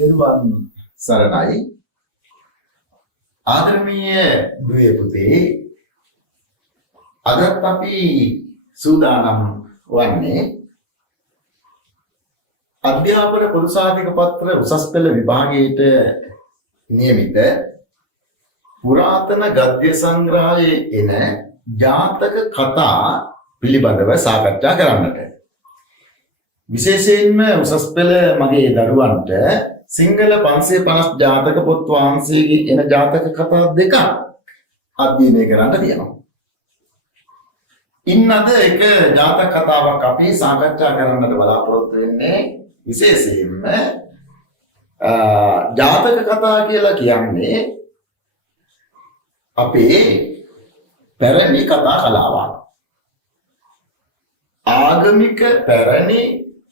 තෙරුවන් සරණයි ආදරණීය දුවේ පුතේ අදත් අපි සූදානම් වන්නේ අධ්‍යාපන පොදු සාධක පත්‍ර උසස් පෙළ විභාගයට නියමිත පුරාතන ගද්‍ය සංග්‍රහයේ එන ජාතක කතා පිළිබඳව සාකච්ඡා කරන්නට. විශේෂයෙන්ම උසස් පෙළ මගේ දරුවන්ට සිංහල 550 ජාතක පොත් වහන්සේගේ එන ජාතක කතා දෙකක් අධ්‍යයනය කරන්න තියෙනවා. ඉන්නද එක ජාතක කතාවක් අපි සාකච්ඡා කරන්නට බලාපොරොත්තු වෙන්නේ. විශේෂයෙන්ම ජාතක කතා කියලා කියන්නේ අපේ පැරණි කතා කලාවක්. ආගමික පැරණි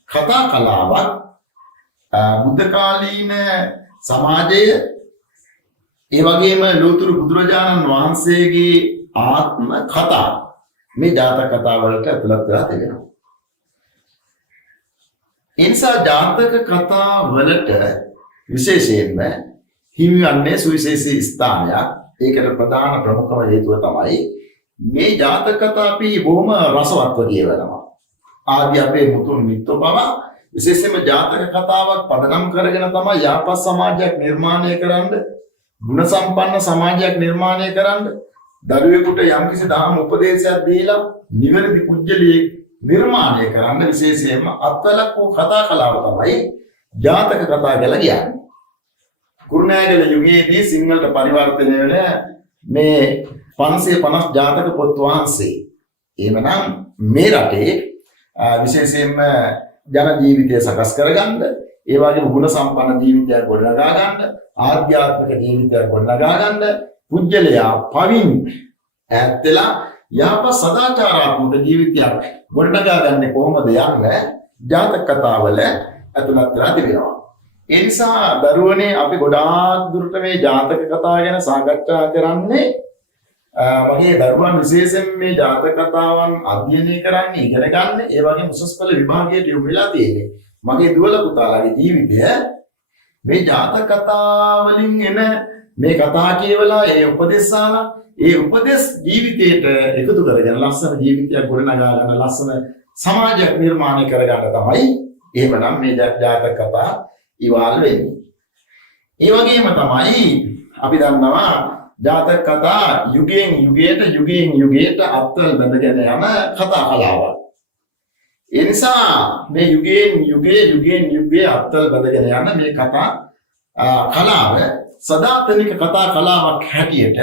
කතා කලාවක් බුද්ධ කාලීන සමාජය ඒ වගේම ලෝතුරු බුදුරජාණන් වහන්සේගේ ආත්ම කතා මේ ජාතක කතා වලට ඇතුළත් වෙලා තිබෙනවා. ඒ නිසා ජාතක කතා වලට විශේෂයෙන්ම හිමිවන්නේ සුවිශේෂී ස්ථානයක්. ඒකට ප්‍රධාන ප්‍රමුඛම හේතුව තමයි මේ ජාතක කතා අපි බොහොම රසවත්ව කියවනවා. ආදී අපේ මුතුන් මිත්‍රව බව විශේෂයෙන්ම ජාතක කතාවක් පදනම් කරගෙන තමයි යහපත් සමාජයක් නිර්මාණය කරන්න, ගුණ සම්පන්න සමාජයක් නිර්මාණය කරන්න, දරුවෙකුට යම්කිසි දහම් උපදේශයක් දීලා නිවැරදි පුජ්‍යලියෙක් නිර්මාණය කරන්න විශේෂයෙන්ම අත්වලක් වූ කතා කලාව තමයි ජාතක කතා කියලා කියන්නේ. කුරුණෑගල යුගයේදී සිංහලට පරිවර්තනය වෙන මේ 550 ජාතක පොත් වහන්සේ එහෙමනම් මේ රටේ විශේෂයෙන්ම ජන ජීවිතය සකස් කරගන්න, ඒ වගේම ගුණ සම්පන්න ජීවිතයක් ගොඩනගා ගන්න, ආධ්‍යාත්මික ජීවිතයක් ගොඩනගා ගන්න, පුජ්‍යලයා පවින් ඈත් වෙලා යහපත් සදාචාරාත්මක ජීවිතයක් ගොඩනගා ගන්න කොහොමද යන්න ජාතක කතාවල ඇතුළත් වෙලා තිබෙනවා. ඒ නිසා දරුවනේ අපි ගොඩාක් දුරට මේ ජාතක කතා ගැන සාකච්ඡා කරන්නේ මගේ දරුවන් විශේෂයෙන් මේ ජාතක කතාවන් අධ්‍යයනය කරන්නේ ඉගෙන ගන්න, ඒ වගේම උසස් පෙළ විභාගයට යොමු වෙලා තියෙන්නේ. මගේ දුවල පුතාලාගේ ජීවිතය මේ ජාතක කතා වලින් එන මේ කතා කියවලා ඒ උපදේශාලා ඒ උපදේශ ජීවිතයට එකතු කරගෙන ලස්සන ජීවිතයක් ගොඩනගා ගන්න, ලස්සන සමාජයක් නිර්මාණය කර ගන්න තමයි එහෙමනම් මේ ජාතක කතා ඉවහල් වෙන්නේ. ඒ වගේම තමයි අපි දන්නවා ජාතක කතා යුගයෙන් යුගයට අත්වල බැඳගෙන යන කතා කලාවක්. ඒ නිසා මේ යුගයෙන් යුගයේ අත්වල බැඳගෙන යන මේ කතා කලාව සදාතනික කතා කලාවක් හැටියට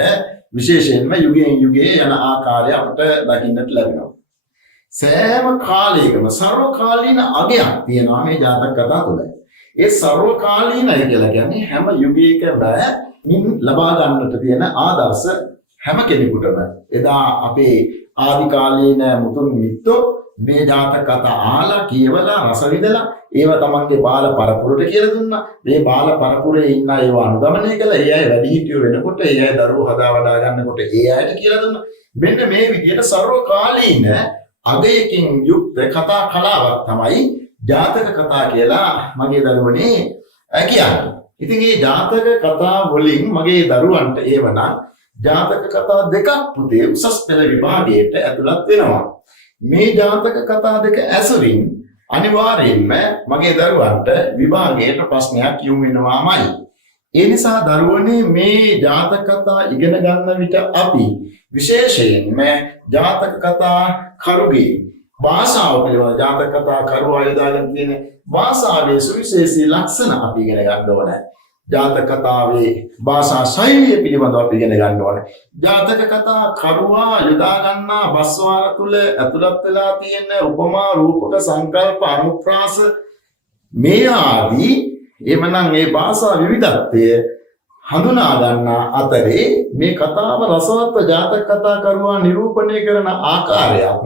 විශේෂයෙන්ම යුගයෙන් යුගයේ යන ආකාරය අපට දකින්නට ලැබෙනවා. සෑම කාලයකම සර්වකාලීන අගයක් තියෙනවා මේ ජාතක කතා තුළ. ඒ සර්වකාලීනයි කියලා කියන්නේ හැම යුගයකම මින් ලබා ගන්නට තියෙන ආදර්ශ හැම කෙනෙකුටම. එදා අපේ ආදි කාලීන මුතුන් මිත්තෝ මේ ජාතක කතා අහලා කියවලා රස විඳලා ඒව තමන්ගේ බාල පරපුරට කියලා දුන්නා. මේ බාල පරපුරේ ඉන්න ඒව අනුගමනය කළා. ඒ අය වැඩි හිටියෝ වෙනකොට ඒ අය දරුවෝ හදා වඩා ගන්නකොට ඒ අයට කියලා දුන්නා. මෙන්න මේ විදිහට සර්වකාලීන අගයකින් යුක්ත කතා කලාවක් තමයි ජාතක කතා කියලා මගේ දරුවනේ කියන්නේ. ඉතින් මේ ජාතක කතා වලින් මගේ දරුවන්ට ඒවනම් ජාතක කතා දෙකක් පුතේ උසස් පෙළ විභාගයට ඇතුළත් වෙනවා. මේ ජාතක කතා දෙක ඇසුරින් අනිවාර්යයෙන්ම මගේ දරුවන්ට විභාගයට ප්‍රශ්නයක් යොමු වෙනවාමයි. ඒ නිසා දරුවනේ මේ ජාතක කතා ඉගෙන ගන්න විට අපි විශේෂයෙන්ම ජාතක කතා කරුගේ භාෂාව පිළිබඳ ජාතක කතා කරුවා යොදාගෙන තියෙන භාෂාවේ සුවිශේෂී ලක්ෂණ අපි ඉගෙන ගන්න ඕනේ. ජාතක කතාවේ භාෂා ශෛලිය පිළිබඳව අපි ඉගෙන ගන්න ඕනේ. ජාතක කතා කරුවා යොදා ගන්නා බස්වාර තුල ඇතුළත් වෙලා තියෙන උපමා රූපක සංකල්ප අනුප්‍රාස මේ ආදී එමනම් මේ භාෂා විවිධත්වය හඳුනා ගන්නා අතරේ මේ කතාව රසවත් ජාතක කතා කරුවා නිරූපණය කරන ආකාරයක්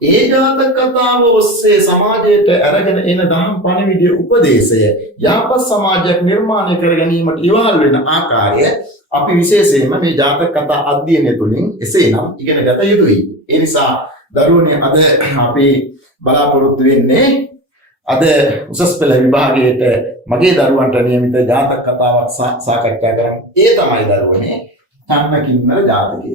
ඒ ජාතක කතාව ඔස්සේ සමාජයට අරගෙන එන දහම් පණිවිඩය උපදේශය යහපත් සමාජයක් නිර්මාණය කර ගැනීමට ඉවහල් වෙන ආකාරය අපි විශේෂයෙන්ම මේ ජාතක කතා අධ්‍යයනය තුළින් එසේනම් ඉගෙන ගත යුතුයි. ඒ නිසා දරුවනේ අද අපි බලාපොරොත්තු වෙන්නේ අද උසස් පෙළ විභාගයට මගේ දරුවන්ට නියමිත ජාතක කතාවක් සාකච්ඡා කරන්න. ඒ තමයි දරුවනේ චන්න කින්නර ජාතකය.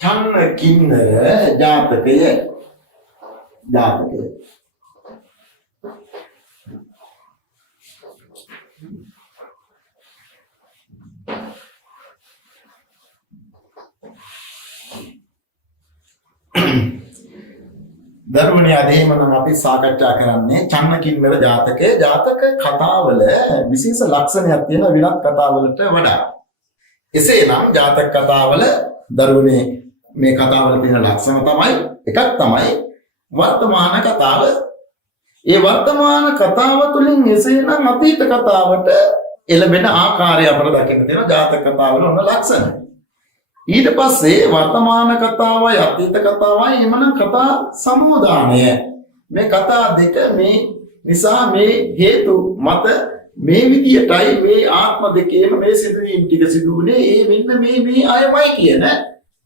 චන්න කින්නර ජාතකය දරුවනේ අදේම නම් අපි සාකච්ඡා කරන්නේ චන්න කින්නර ජාතකය. ජාතක කතාවල විශේෂ ලක්ෂණයක් තියෙන විරත් කතාවලට වඩා. එසේනම් ජාතක කතාවල දරුවනේ මේ කතාවල තියෙන ලක්ෂණ තමයි එකක් තමයි වර්තමාන කතාව. ඒ වර්තමාන කතාව තුළින් එසේනම් අතීත කතාවට එළඹෙන ආකාරය අපට දකින්න තියෙන ජාතක කතාවල ඔන්න ලක්ෂණ. ඊට පස්සේ වර්තමාන කතාවයි අතීත කතාවයි එමන කතා සමුදානය. මේ කතා දෙක මේ නිසා මේ හේතු මත මේ විදියටයි මේ ආත්ම දෙකේම මේ සිදුවීම් ටික සිදුුනේ ඒ මෙන්න මේ අයමයි කියන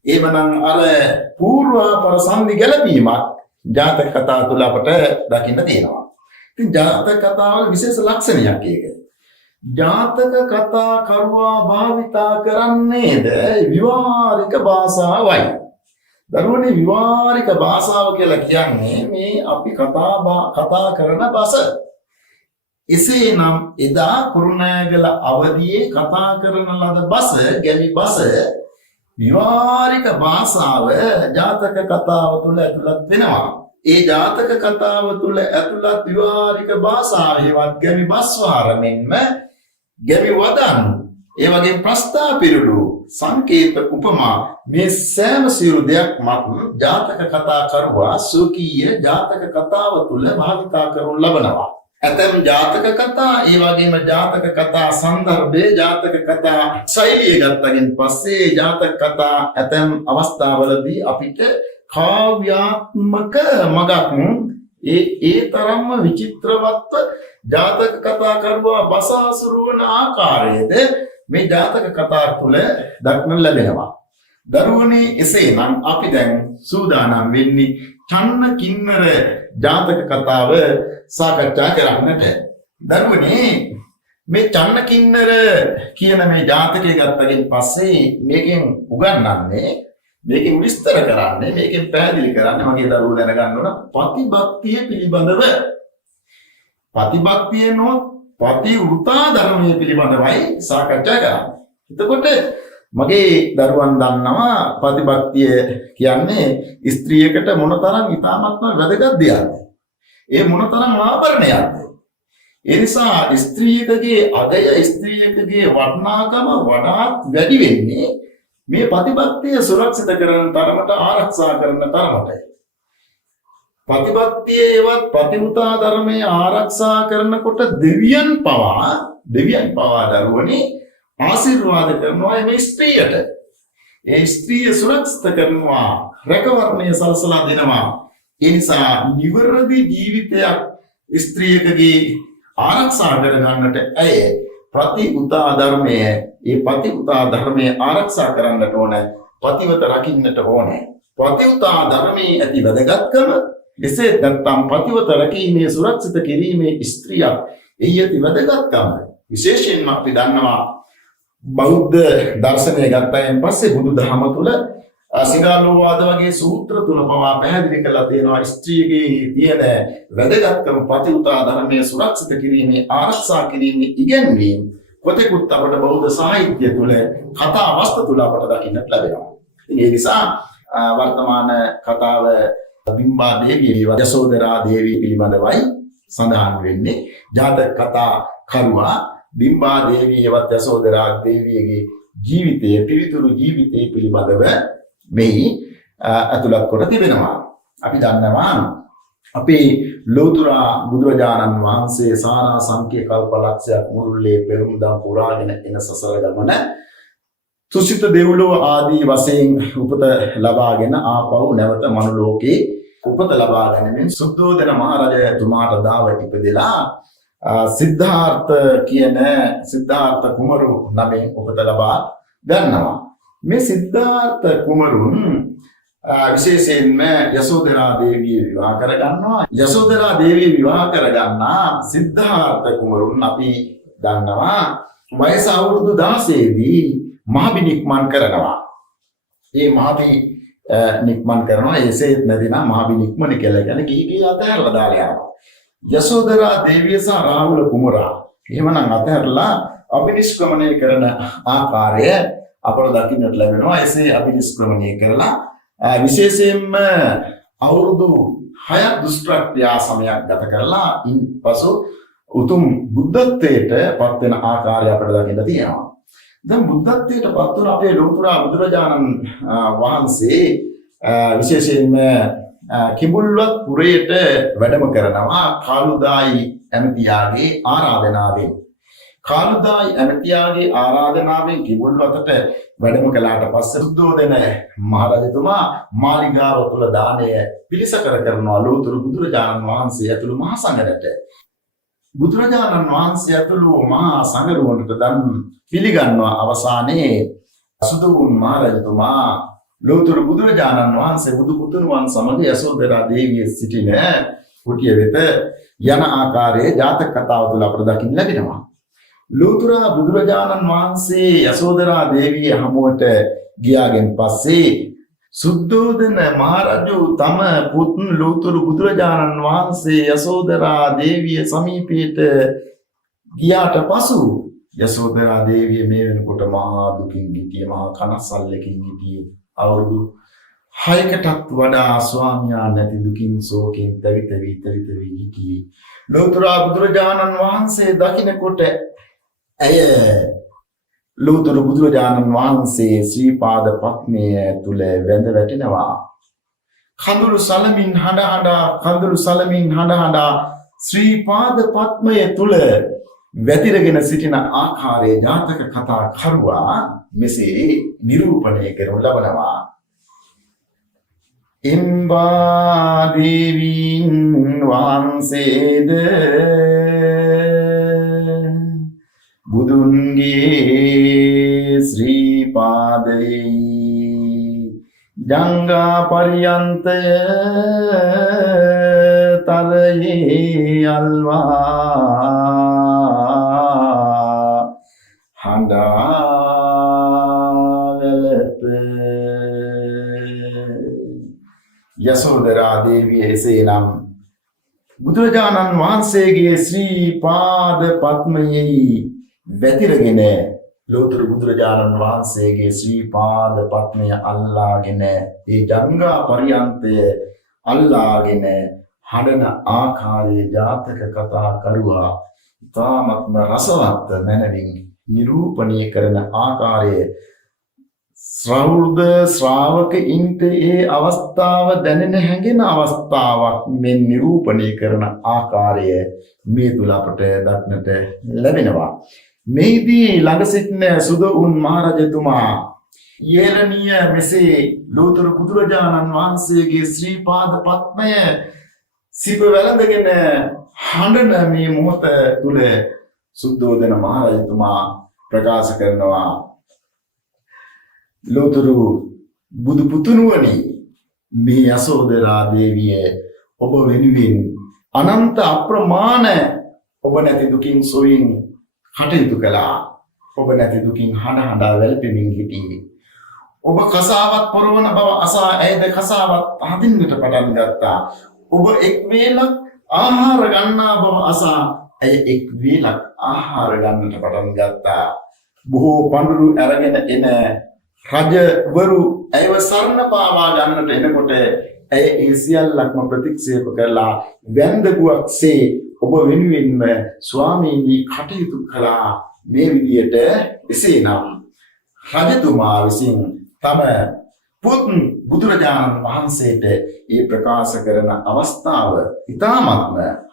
එමනම් අර පූර්වාපර සංදි ගැලපීමක් ජාතක කතා තුළ අපට දකින්න තියෙනවා. ඉතින් ජාතක කතාවල විශේෂ ලක්ෂණයක් ඒක. ජාතක කතා කරුවා භාවිතා කරන්නේද විවාරික භාෂාවයි. දරුවනේ විවාරික භාෂාව කියලා කියන්නේ මේ අපි කතා කරන භාෂ. එසේනම් එදා කුරුණෑගල අවදියේ කතා කරන ලද බස ගැමි බස විවාරික භාෂාව ජාතක කතාව තුළ ඇතුළත් වෙනවා. ඒ ජාතක කතාව තුළ ඇතුළත් විවාරික භාෂාවේවත් ගැමි බස්වාර මෙන්ම ගැමි වදන් ඒ වගේ ප්‍රස්තා පිරුළු සංකේත උපමා මේ සෑම සියලු දෙයක් මත ජාතක කතා කරුවා සුකීය ජාතක කතාව තුළ භාවිතා කරනු ලබනවා. ඇතැම් ජාතක කතා ඒ වගේම ජාතක කතා සන්දර්භයේ ජාතක කතා ශෛලිය ගත්තගෙන් පස්සේ ජාතක කතා ඇතැම් අවස්ථාවලදී අපිට කාව්‍යාත්මක මගක් ඒ තරම්ම විචිත්‍රවත්ව ජාතක කතා කරුවා බසහසුරු වන ආකාරයේද මේ ජාතක කතා තුළ දක්නට ලැබෙනවා. දරුවනේ එසේනම් අපි දැන් සූදානම් වෙන්නේ චන්න කින්නර ජාතක කතාව සාකච්ඡා කරන්නට. දරුවනේ මේ චන්න කින්නර කියන මේ ජාතකය ගත්තගෙන් පස්සේ මේකෙන් උගන්වන්නේ මේකෙන් විස්තර කරන්නේ මේකෙන් පැහැදිලි කරන්නේ මගේ දරුවෝ දැනගන්න ඕන ප්‍රතිභක්තිය පිළිබඳව. ප්‍රතිභක්තිය නෝ ප්‍රතිඋතා ධර්මයේ පිළිබඳවයි සාකච්ඡා කරන්නේ. එතකොට මගේ දරුවන් දන්නවා ප්‍රතිභක්තිය කියන්නේ ස්ත්‍රියකට මොනතරම් ඉතාමත්ම වැදගත් දෙයක්ද. ඒ මොනතරම් ආභරණයක්ද. ඒ නිසා ස්ත්‍රියකගේ අගය ස්ත්‍රියකගේ වටිනාකම වඩාත් වැඩි වෙන්නේ මේ ප්‍රතිභක්තිය සුරක්ෂිත කරන තරමට ආරක්ෂා කරන තරමටයි. ප්‍රතිභක්තියේවත් ප්‍රතිඋතා ධර්මයේ ආරක්ෂා කරනකොට දෙවියන් පවා දරුවනේ ආශිර්වාද කරනවා මේ ස්ත්‍රියට. ඒ ස්ත්‍රිය සුරක්ෂිත කරනවා රැකවරණය සලසලා දෙනවා. ඒ නිසා නිවැරදි ජීවිතයක් ස්ත්‍රියකගේ ආරක්ෂා කරගන්නට ඇය ප්‍රතිඋතා ධර්මයේ ආරක්ෂා කරන්නට ඕන. ප්‍රතිවත රකින්නට ඕන. ප්‍රතිඋතා ධර්මයේ ඇති වැදගත්කම එසේ නැත්නම් ප්‍රතිවත රැකීමේ සුරක්ෂිත කිරීමේ ස්ත්‍රියක් එහි ඇති වැදගත්කම විශේෂයෙන්ම අපි දන්නවා බෞද්ධ දර්ශනය ගත්තයින් පස්සේ බුදුදහම තුළ සිඟාලෝවාද වගේ සූත්‍ර තුන පවා පැහැදිලි කරලා තියෙනවා ස්ත්‍රියගේ තියෙන වැදගත්කම ප්‍රතිඋතා ධර්මයේ සුරක්ෂිත කිරීමේ ආරක්ෂා කිරීමේ ඉගැන්වීම කොතෙකුත් අපට බෞද්ධ සාහිත්‍ය තුළ කතා වස්තු තුළ අපට දකින්නට ලැබෙනවා. ඒ නිසා වර්තමාන කතාව බිම්බා දේවිය යසෝදරා දේවිය පිළිබඳවයි සඳහන් වෙන්නේ. ජාතක කතා කරුවා බිම්බා දේවියවත් යසෝදරා දේවියගේ ජීවිතයේ පිවිතුරු ජීවිතයේ පිළිබඳව මෙහි අතුලත් කොට තිබෙනවා. අපි දන්නවා අපි ලෝතර බුදුරජාණන් වහන්සේ සාරා සංකේ කල්පලක්ෂයක් මුළුල්ලේ පෙරමුදා පුරාගෙන එන සසර ගමන තුසිත දෙව්ලොව ආදී වශයෙන් උපත ලබාගෙන ආපහු නැවත මනුලෝකේ උපත ලබා ගැනීමෙන් සුද්ධෝදන මහරජතුමාට දාව ඉපදෙලා සිද්ධාර්ථ කුමරු නමින් උපත ලබා ගන්නවා. මේ සිද්ධාර්ථ කුමරුන් විශේෂයෙන්ම යසෝදරා දේවිය විවාහ කරගන්නවා. යසෝදරා දේවිය විවාහ කරගන්නා සිද්ධාර්ථ කුමරුන් අපි දන්නවා වයස අවුරුදු 16 දී මහබි නික්මන් කරනවා. මේ මහබි නික්මන් කරනවා. එසේ නැතිනම් මහබි නික්මන කියලා කියන්නේ කීකී අතහැරලා දාලා යනවා. යසෝදරා දේවිය සහ රාහුල කුමරා එහෙමනම් අතහැරලා අභිනිෂ්ක්‍රමණය කරන ආකාරය අපට දකින්නට ලැබෙනවා. එසේ අභිනිෂ්ක්‍රමණය කරලා විශේෂයෙන්ම අවුරුදු 6ක් දුෂ්කරක්‍රියාසමයක් ගත කරලා ඉන්පසු උතුම් බුද්ධත්වයට පත් වෙන ආකාරය අපට දකින්න තියෙනවා. දැන් බුද්ධත්වයට පත් වුණ අපේ ලෝතර බුදුරජාණන් වහන්සේ විශේෂයෙන්ම කිඹුල්වත් පුරයට වැඩම කරනවා කාළුදායි ඇමතියාගේ ආරාධනාවෙන්. කාළුදායි ඇමතියාගේ ආරාධනාවෙන් කිඹුල්වතට වැඩම කළාට පස්සේ සුද්ධෝදන මහරජතුමා මාලිගාව තුල දානය පිළිසකර කරනවා ලෝතර බුදුරජාණන් වහන්සේ ඇතුළු මහා සංඝරට. බුදුරජාණන් වහන්සේ ඇතුළු මහා සංඝරුවන්ට දන් පිළිගන්නවා. අවසානයේ සුදුවුන් මහරජතුමා ලෝතර බුදුරජාණන් වහන්සේ බුදු පුතුණුවන් සමග යසෝදරා දේවිය සිටින කුටිය වෙත යන ආකාරයේ ජාතක කතාව තුළ අපට දකින්න ලැබෙනවා. ලෝතර බුදුරජාණන් වහන්සේ යසෝදරා දේවිය හමුවට ගියාගෙන් පස්සේ සුද්ධෝදන මහරජු තම පුතුන් ලෝතර බුදුරජාණන් වහන්සේ යසෝදරා දේවිය සමීපයට ගියාට පසු යසෝදරා දේවිය මේ වෙනකොට මහා දුකින් සිටියේ, මහා කනස්සල්ලකින් සිටියේ. අවුරුදු 6කටත් වඩා ස්වාමියා නැති දුකින් ශෝකයෙන් තවිතවි හිටියේ. ලෝතර බුදුරජාණන් වහන්සේ දකින්නකොට ඇය ලෝතර බුදුරජාණන් වහන්සේ ශ්‍රී පාද පත්මය තුල වැඳ වැටෙනවා. කඳුළු සලමින් හඬ ශ්‍රී පාද පත්මය තුල වැතිරගෙන සිටින ආකාරයේ ජාතක කතා කරුවා මෙසේ නිරූපණය කරනු ලබනවා. එම්බා දේවීන් වහන්සේද බුදුන්ගේ ශ්‍රී පාදයේ ජංගා පරියන්තය තරයේ අල්වා හඬා වැළප. යසෝදරා දේවිය එසේනම් බුදුරජාණන් වහන්සේගේ ශ්‍රී පාද පත්මයේ වැතිරගෙන ලෝතර බුදුරජාණන් වහන්සේගේ ශ්‍රී පාද පත්මය අල්ලාගෙන ඒ ජංගා පරියන්තය අල්ලාගෙන හඬන ආකාරයේ ජාතක කතා කරුවා ඉතාමත්ම රසවත් මැනවින් නිරූපණය කරන ආකාරය ශ්‍රාවකයින්ට ඒ අවස්ථාව දැනෙන හැඟෙන අවස්ථාවක් මෙන් නිරූපණය කරන ආකාරය මේ තුල අපට දක්නට ලැබෙනවා. මේදී ළඟ සිටින සුදවුන් මහරජතුමා යෙලනිය මෙසේ ලෝතර බුදුරජාණන් වහන්සේගේ ශ්‍රී පාද පත්මය සිප වැළඳගෙන හඬන මේ මොහොත තුල සුද්ධෝදන මහරජතුමා ප්‍රකාශ කරනවා ලෝතර බුදු පුතුණුවනි මේ යසෝදරා දේවිය ඔබ වෙනුවෙන් අනන්ත අප්‍රමාණ ඔබ නැති දුකින් සොයින් කටයුතු කළා. ඔබ නැති දුකින් හඬ වැළපෙමින් සිටියේ. ඔබ කසාවත් පොරවන බව අසා ඇයද කසාවත් හදින්නට පටන් ගත්තා. ඔබ එක් වේලක් ආහාර ගන්නා බව අසා ඇය එක් වේලක් ආහාර ගන්නට පටන් ගත්තා. බොහෝ පඳුරු අරගෙන එන රජවරු ඇයව සරණ පාවා ගන්නට එනකොට ඇය ඒ සියල්ලක්ම ප්‍රතික්ෂේප කරලා වැන්දගුවක්සේ ඔබ වෙනුවෙන්ම ස්වාමීනි කටයුතු කළා. මේ විදියට එසේනම් රජතුමා විසින් තම බුදුරජාණන් වහන්සේට ඒ ප්‍රකාශ කරන අවස්ථාව ඊ타ත්ම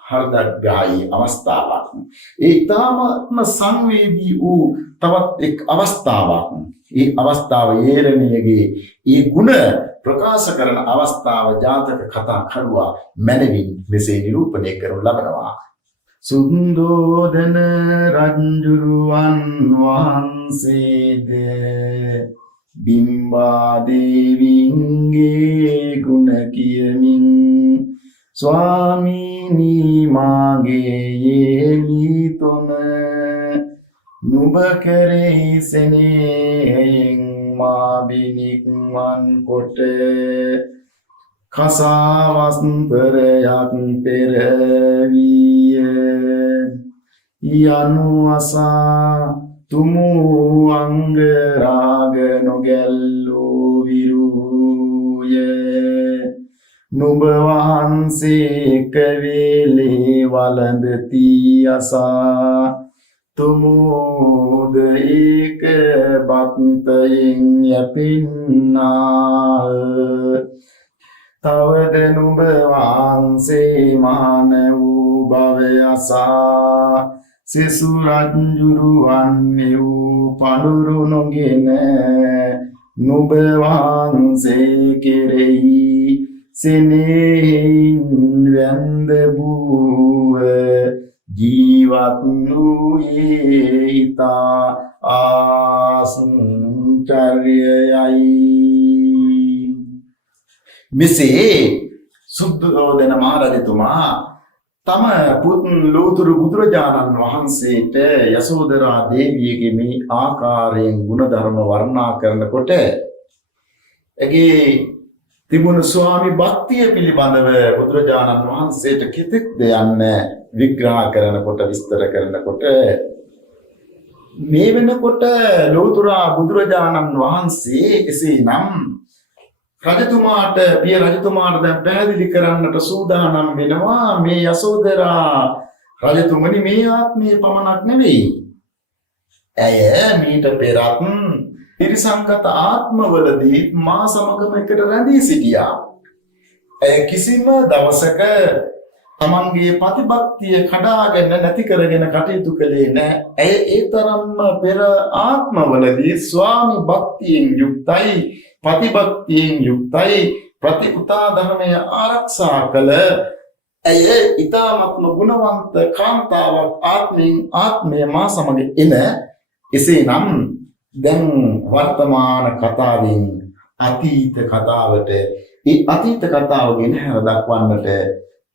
හෘදග්‍රාහී අවස්ථාවක්. ඒ ඊ타ත්ම සංවේදී වූ තවත් එක් අවස්ථාවක්. ඒ අවස්ථාව ඊරණියගේ ඒ ගුණ ප්‍රකාශ කරන අවස්ථාව ජාතක කතා කරුවා මැනවින් මෙසේ නිරූපණය කරනු ලබනවා. සුන්දෝදන රජුරුවන් වහන්සේද බිම්බා දේවින්ගේ ගුණ කියමින් ස්වාමීනි මාගේ යෙලිතුම නුඹ කෙරෙහි සෙනෙහෙන් මා බිනික්මන් කොට කසාවස්තරයක් පෙරවිය යනු අසා තුමු අංග රාග නොගැල්ලූ විරුය නුඹ වහන්සේ කවේලේ වළඳති අසා තුමුද ඒක භක්තයෙන් යැපෙන්නා තවද නුඹ වහන්සේ මහාන වූ භවය අසා සෙසු රජුරුවන් වූ පඳුරු නොගෙන නුඹ වහන්සේ කෙරෙහි සෙනෙහින් වැන්ද බූව ජීවත් වූයේ ඊතා ආසංචර්යයයි. මෙසේ සුද්ධෝදන මහරජතුමා තම ලෝතුරු බුදුරජාණන් වහන්සේට යසෝදරා දේවියගේ මේ ආකාරයෙන් ගුණධර්ම වර්ණනා කරනකොට එගේ තිබුණු ස්වාමි භක්තිය පිළිබඳව බුදුරජාණන් වහන්සේට කෙතෙක්ද යන්න විග්‍රහ කරනකොට විස්තර කරනකොට මේ වෙනකොට ලෝතුරා බුදුරජාණන් වහන්සේ එසේනම් රජතුමාට පිය රජතුමාට දැන් පැහැදිලි කරන්නට සූදානම් වෙනවා මේ යසෝදරා රජතුමනි මේ ආත්මයේ පමණක් නෙවෙයි. ඇය මීට පෙරත් ත්‍රිසංගත ආත්මවලදී මා සමගම එකට රැඳී සිටියා. ඇය කිසිම දවසක තමන්ගේ ප්‍රතිපත්තිය කඩාගෙන නැති කරගෙන කටයුතු කළේ නැහැ. ඇය ඒ තරම්ම පෙර ආත්මවලදී ස්වාමි භක්තියෙන් යුක්තයි, ප්‍රතිපත්තියෙන් යුක්තයි, ප්‍රතිඋතා ධර්මය ආරක්ෂා කළ ඇය ඊ타ත්ම ගුණවන්ත කාන්තාවක් ආත්මය මා සමග එන එසේනම් දැන් වර්තමාන කතාවෙන් අතීත කතාවට ඒ අතීත කතාව ගෙනහැර දක්වන්නට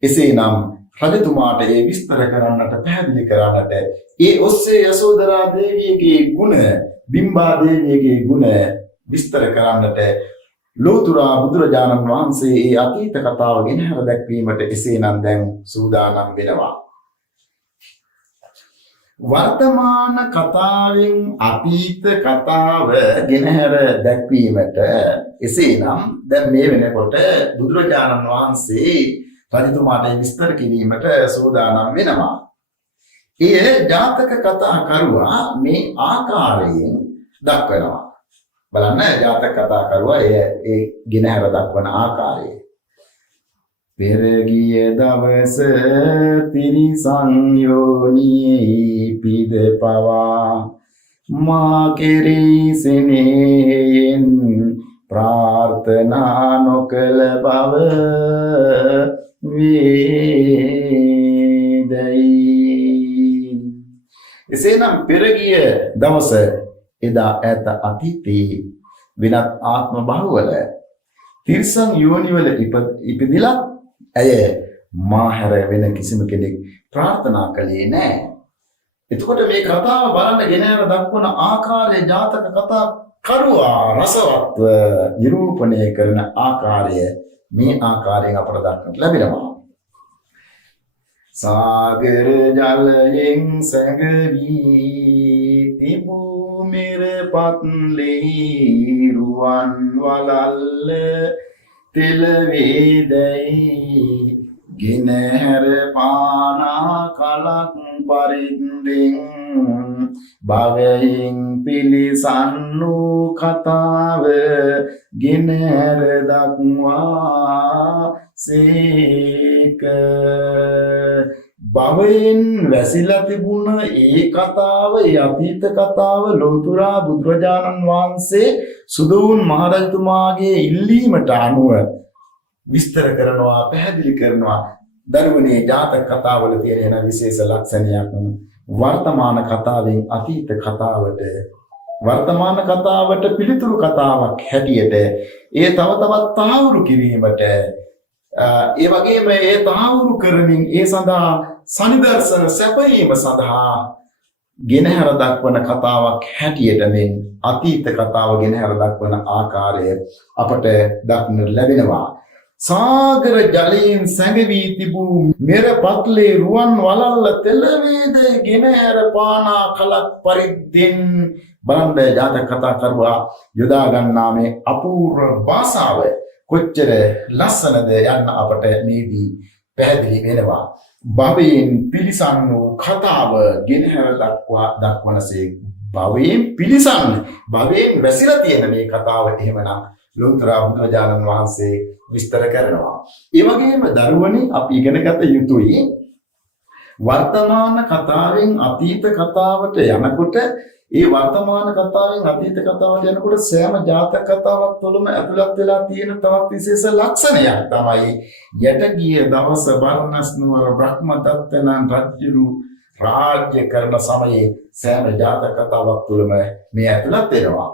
එසේනම් රජතුමාට ඒ විස්තර කරන්නට පැහැදිලි කරන්නට ඒ ඔස්සේ යසෝදරා දේවියගේ ගුණ බිම්බා දේවියගේ ගුණ විස්තර කරන්නට ලෝතුරා බුදුරජාණන් වහන්සේ ඒ අතීත කතාව ගෙනහැර දැක්වීමට එසේනම් දැන් සූදානම් වෙනවා. වර්තමාන කතාවෙන් අතීත කතාව ගෙනහැර දැක්වීමට එසේනම් දැන් මේ වෙනකොට බුදුරජාණන් වහන්සේ රජතුමාට විස්තර කිරීමට සූදානම් වෙනවා. එය ජාතක කතා කරුවා මේ ආකාරයෙන් දක්වනවා. බලන්න ජාතක කතා කරුවා ඒ ගෙනහැර දක්වන ආකාරය. පෙර ගිය දවස තිරිසන් යෝනියේ පිද පවා මා කෙරෙහි සෙනෙහෙන් ප්‍රාර්ථනා නොකළ බව වේදයි. එසේනම් පෙර ගිය දවස එදා ඈත අතීතයේ වෙනත් ආත්ම භවවල තිරිසන් යෝනිවල ඉපදිලා ඇය මා හැර වෙන කිසිම කෙනෙක් ප්‍රාර්ථනා කළේ නැහැ. එතකොට මේ කතාව බලන්න ගෙනහැර දක්වන ආකාරයේ ජාතක කතා කරුවා රසවත්ව නිරූපණය කරන ආකාරය මේ ආකාරයෙන් අපට දක්නට ලැබෙනවා. සාගර ජලයෙන් සැඟවී තිබූ මෙරපත් ලෙහි රුවන් වලල්ල තෙල වේදයි ගිනහැර පානා කලක් පරිද්දෙන් භවයෙන් පිලිසන්නු කතාව ගිනහැර දක්වා සේක භවයෙන් වැසිලා තිබුණ ඒ කතාව ඒ අතීත කතාව ලෝතුරා බුදුරජාණන් වහන්සේ සුදවුන් මහරජතුමාගේ ඉල්ලීමට අනුව විස්තර කරනවා පැහැදිලි කරනවා දරුවනේ ජාතක කතාවල තියෙන විශේෂ ලක්ෂණයක් වර්තමාන කතාවෙන් අතීත කතාවට වර්තමාන කතාවට පිළිතුරු කතාවක් හැටියට ඒ තව තවත් තහවුරු කිරීමට ඒ වගේම ඒ තහවුරු කරමින් ඒ සඳහා සනිදර්ශන සැපයීම සඳහා ගෙනහැර දක්වන කතාවක් හැටියට මෙන් අතීත කතාව ගෙනහැර දක්වන ආකාරය අපට දක්නට ලැබෙනවා. සාගර ජලයෙන් සැඟවී තිබූ මෙර පත්ලේ රුවන් වලල්ල තෙලවේද ගෙනහැර පානා කලක් පරිද්දෙන් බලන්න ජාතක කතා කරුවා යොදා ගන්නා මේ අපූර්ව භාෂාව කොච්චර ලස්සනද යන්න අපට මේදී පැහැදිලි වෙනවා. භවයෙන් පිලිසන් වූ කතාව ගෙනහැර දක්වනසේ භවයෙන් පිලිසන් භවයෙන් වැසිලා තියෙන මේ කතාව එහෙමනම් ලෝතර බුදුරජාණන් වහන්සේ විස්තර කරනවා. ඒ වගේම දරුවනි අපි ඉගෙනගත යුතුයි වර්තමාන කතාවෙන් අතීත කතාවට යනකොට ඒ වර්තමාන කතාවෙන් අතීත කතාවට යනකොට සෑම ජාතක කතාවක් තුළම ඇතුළත් වෙලා තියෙන තවත් විශේෂ ලක්ෂණයක් තමයි යට ගිය දවස බරණස් නුවර බ්‍රහ්මදත්ත නම් රජු රාජ්‍ය කරන සමයේ සෑම ජාතක කතාවක් තුළම මේ ඇතුළත් වෙනවා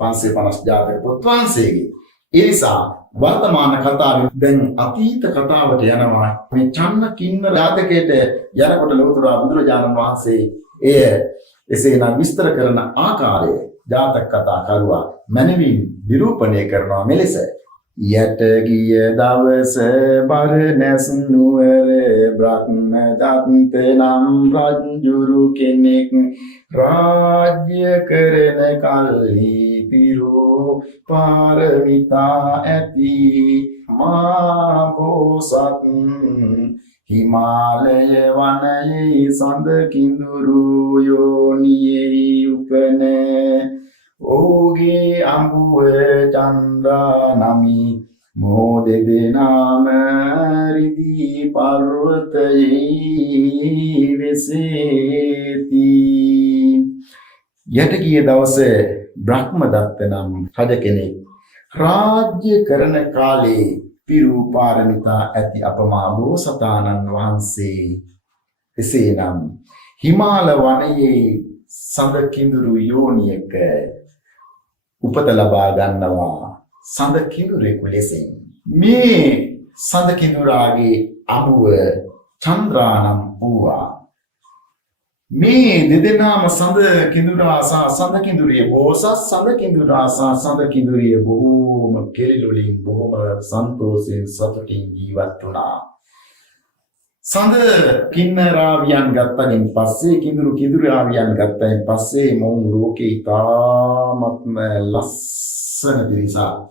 550 ජාතක පොත් වහන්සේගේ. ඒ නිසා වර්තමාන කතාවෙන් දැන් අතීත කතාවට යනවා මේ චන්න කින්න ජාතකයට යනකොට ලෝතර බුදුරජාණන් වහන්සේ එය එසේනම් විස්තර කරන ආකාරය ජාතක කතා කරුවා මනවින් නිරූපණය කරනවා මෙලෙස යට ගිය දවස බරණැස් නුවර බ්‍රහ්මදත්ත නම් රජුරු කෙනෙක් රාජ්‍ය කරන කල්හි පිරූ පාරමිතා ඇති මා බෝසත් හිමාලය වනයේ සඳ කිඳුරු යෝනියේ උපන ඕගේ අඹුව චන්ද්‍රා නමි මොදෙදෙනාම රිදී පර්වතයේ වෙසේති. යට ගිය දවසේ බ්‍රහ්මදත්ත නම් රජ කෙනෙක් රාජ්‍ය කරන කාලේ පිරූ පාරමිතා ඇති අපමා බෝසතාණන් වහන්සේ එසේනම් හිමාල වනයේ සඳ කිඳුරු යෝනියක උපත ලබා ගන්නවා සඳ කිඳුරෙකු ලෙසින්. මේ සඳ කිඳුරාගේ අඹුව චන්ද්‍රානම් වූවා. මේ දෙදෙනාම සඳ කිඳුරා සහ සඳ කිඳුරිය බෝසත් සඳ කිඳුරා සහ සඳ කිඳුරිය බොහෝම කෙලිලොලින් බොහොම සන්තෝෂයෙන් සතුටින් ජීවත් වුණා. සඳ කින්නරාවියන් ගත්තයින් පස්සේ කිඳුරාවියන් ගත්තයින් පස්සේ මොවුන් ලෝකේ ඉතාමත්ම ලස්සන පිරිසක්.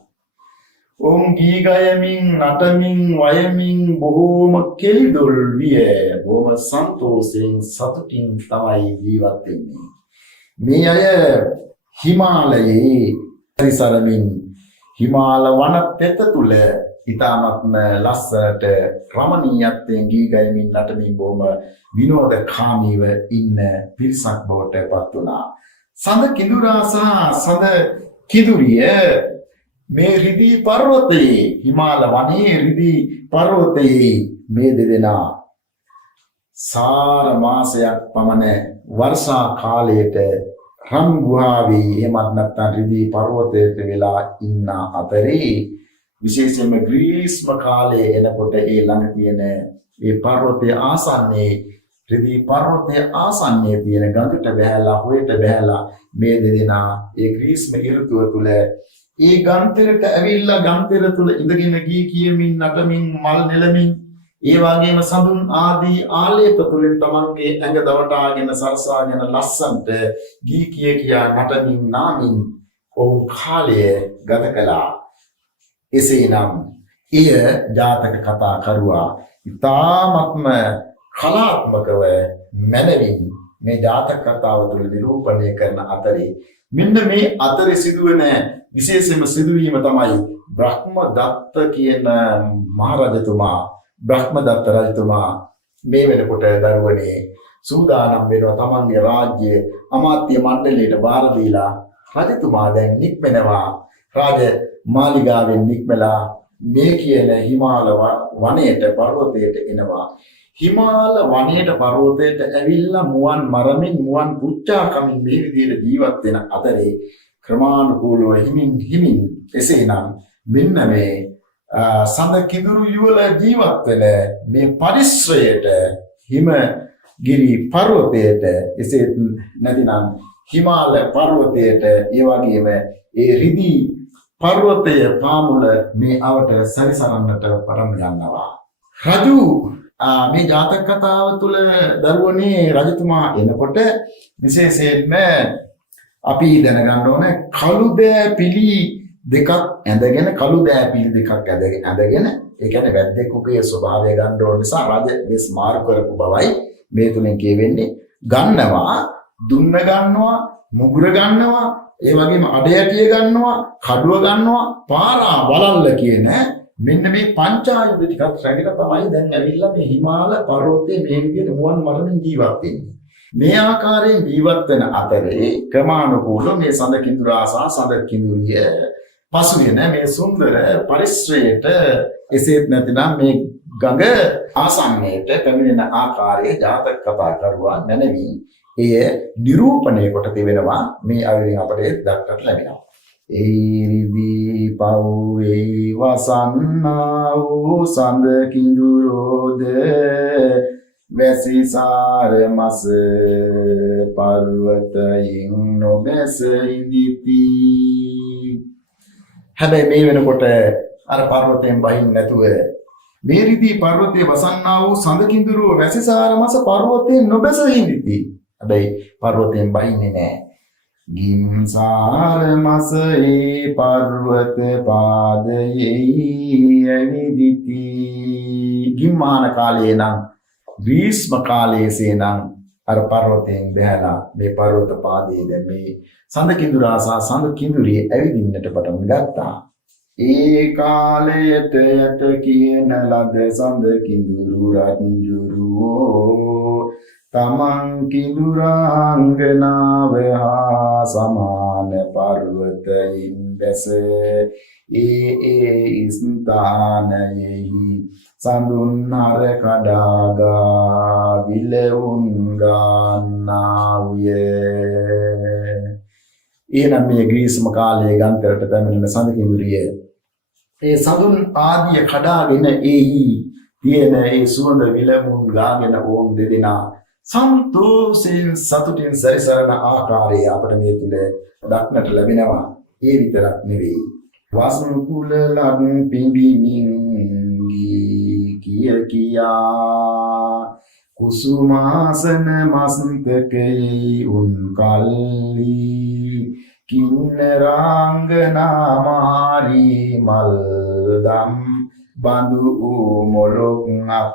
ඔවුන් ගී ගයමින් නටමින් වයමින් බොහෝම කෙලිදොල් විය බොහොම සන්තෝෂයෙන් සතුටින් තමයි ජීවත් වෙන්නේ. මේ අය හිමාලයේ පරිසරමින් හිමාල වන පෙත තුල ඉතාමත්ම ලස්සනට රමණීයත්වයෙන් ගී ගයමින් නටමින් බොහොම විනෝදකාමීව ඉන්න පිරිසක් බවට පත් වුණා. සඳ කිඳුරා සහ සඳ කිඳුරිය මේ රිදී පර්වතයේ හිමාල වනයේ රිදී පර්වතයේ මේ දෙදෙනා සාර මාසයක් පමණ වර්ෂා කාලයට රම් ගුහාවේ එහෙමත් නැත්නම් රිදී පර්වතයට වෙලා ඉන්න අතරේ විශේෂයෙන්ම ග්‍රීස්ම කාලයේ එනකොට ඒ ළඟ තියෙන ඒ පර්වතයේ ආසන්නයේ රිදී පර්වතයේ ආසන්නයේ තියෙන ගඟට බැහැලා හොයට බැහැලා මේ දෙදෙනා ඒ ග්‍රීස්ම ඍතුව තුල ඒ ගන්තෙරට ඇවිල්ලා ගන්තෙර තුල ඉඳගෙන ගී කියමින් නටමින් මල් නෙලමින් ඒ වගේම සඳුන් ආදී ආලේප තුලින් තමන්ගේ ඇඟ දවටාගෙන සරසාගෙන ලස්සන්ට ගී කියා නටමින් නාමින් ඔවුන් කාලය ගත කළා. එසේනම් එය ජාතක කතා කරුවා ඉතාමත්ම කලාත්මකව මැනවින් මේ ජාතක කතාව තුළ නිරූපණය කරන අතරේ මෙන්න මේ අතරේ සිදුවෙන විශේෂම සිදුවීම තමයි බ්‍රහ්මදත්ත කියන මහරජතුමා බ්‍රහ්මදත්ත රජතුමා මේ වෙනකොට දරුවනේ සූදානම් වෙනවා තමන්ගේ රාජ්‍ය අමාත්‍ය මණ්ඩලයට බාර දීලා රජතුමා දැන් නික්මෙනවා රාජ මාලිගාවෙන් නික්මලා මේ කියන හිමාල වනයේට පර්වතයට එනවා හිමාල වනයේට පර්වතයට ඇවිල්ලා මුවන් මරමින් මුවන් පුච්චා කමින් මේ විදිහට ජීවත් වෙන අතරේ ක්‍රමානුකූලව හිමින් එසේනම් මෙන්න මේ සඳ කිඳුරු යුවල ජීවත් වෙන මේ පරිශ්‍රයට හිමගිරි පර්වතයට එසේ නැතිනම් හිමාල පර්වතයට ඒ වගේම ඒ රිදී පර්වතය පාමුල මේ අවට සැරිසරන්නට පටන් ගන්නවා රජු මේ ජාතක කතාව තුළ දරුවනේ රජතුමා එනකොට විශේෂයෙන්ම අපි දැනගන්න ඕනේ කළු දෑ පිළි දෙකක් ඇඳගෙන කළු දෑ පිළි දෙකක් ඇඳගෙන ඒ කියන්නේ වැද්දෙකුගේ ස්වභාවය ගන්න ඕන නිසා රජ මේ ස්මාරක කරපු බවයි මේ තුනෙන් කියවෙන්නේ ගන්නවා දුන්න ගන්නවා මුගුර ගන්නවා ඒ වගේම අඩයටිය ගන්නවා කඩුව ගන්නවා පාරා වලල්ල කියන මෙන්න මේ පංචායුධ ටිකක් රැගෙන තමයි දැන් ඇවිල්ලා මේ හිමාල පර්වතයේ මේ විදිහට මුවන් මරමින් ජීවත් වෙන්නේ. මේ ආකාරයෙන් ජීවත් වෙන අතරේ ක්‍රමානුකූලව මේ සඳ කිඳුරා සහ සඳ කිඳුරිය පසුවෙන මේ සුන්දර පරිශ්‍රයට එසේත් නැතිනම් මේ ගඟ ආසන්නයට පැමිණෙන ආකාරයේ ජාතක කතා කරුවා නැනවි එය නිරූපණය කොට තිබෙනවා මේ අයුරින් අපට දක්නට ලැබෙනවා. ඒරිදී පව්වේ වසන්නා වූ සඳ කිඳුරෝද වැසිසාර මස පර්වතයෙන් නොබැස ඉඳිති. හැබැයි මේ වෙනකොට අර පර්වතයෙන් බහින්න නැතුව මේ රිදී පර්වතයේ වසන්නා වූ සඳ කිඳුරෝ වැසිසාර මස පර්වතයෙන් නොබැස ඉඳිති. හැබැයි පර්වතයෙන් බහින්නේ නැහැ. ගිම්සාර මසේ පර්වත පාදයෙහි ඇවිදිති. ගිම්මාන කාලයේ නම් ග්‍රීස්ම කාලයේසේ නම් අර පර්වතයෙන් බැහැලා මේ පර්වත පාදයේ දැන් මේ සඳ කිඳුරා සහ සඳ කිඳුරිය ඇවිදින්නට පටන් ගත්තා. ඒ කාලයට යට කියන ලද සඳ කිඳුරු රජුරුවෝ තමන් කිඳුරාංගනාව හා සමාන පර්වතයින් බැස ඒ ස්ථානයෙහි සඳුන් අර කඩාගා විලවුන් ගන්නාවුය. එනම් මේ ග්‍රීස්ම කාලයේ ගන්තරට පැමිණෙන සඳ කිඳුරිය ඒ සඳුන් ආදිය කඩාගෙන එහි තියෙන ඒ සුවඳ විලවුන් ගාගෙන ඕම් දෙදෙනා සන්තෝෂයෙන් සතුටින් සැරිසරන ආකාරය අපට මේ තුල දක්නට ලැබෙනවා. ඒ විතරක් නෙවෙයි වසුකුල ලග් පිඹිමින් කිය කියා කුසුමාසන මස්තකේ උන් කල්ලි කින්නරාංගනා මාරි මල්දම් බඳු මොලොක් අත්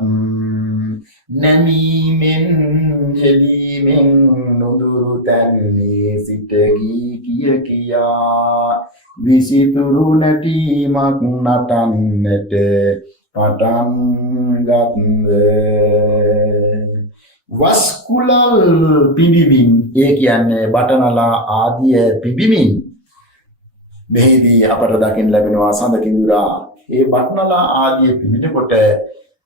නැමීමෙන් හෙලීමෙන් නුදුරු තැන්නේ සිට කිය කියා විසිතුරු නැටීමක් නටන්නට පටන් ගත්ද. වස්කුලල් පිඹිමින් ඒ කියන්නේ බටනලා ආදිය පිඹිමින් මෙහිදී අපට දකින්න ලැබෙනවා සඳ කිඳුරා ඒ බටනලා ආදිය පිඹිනකොට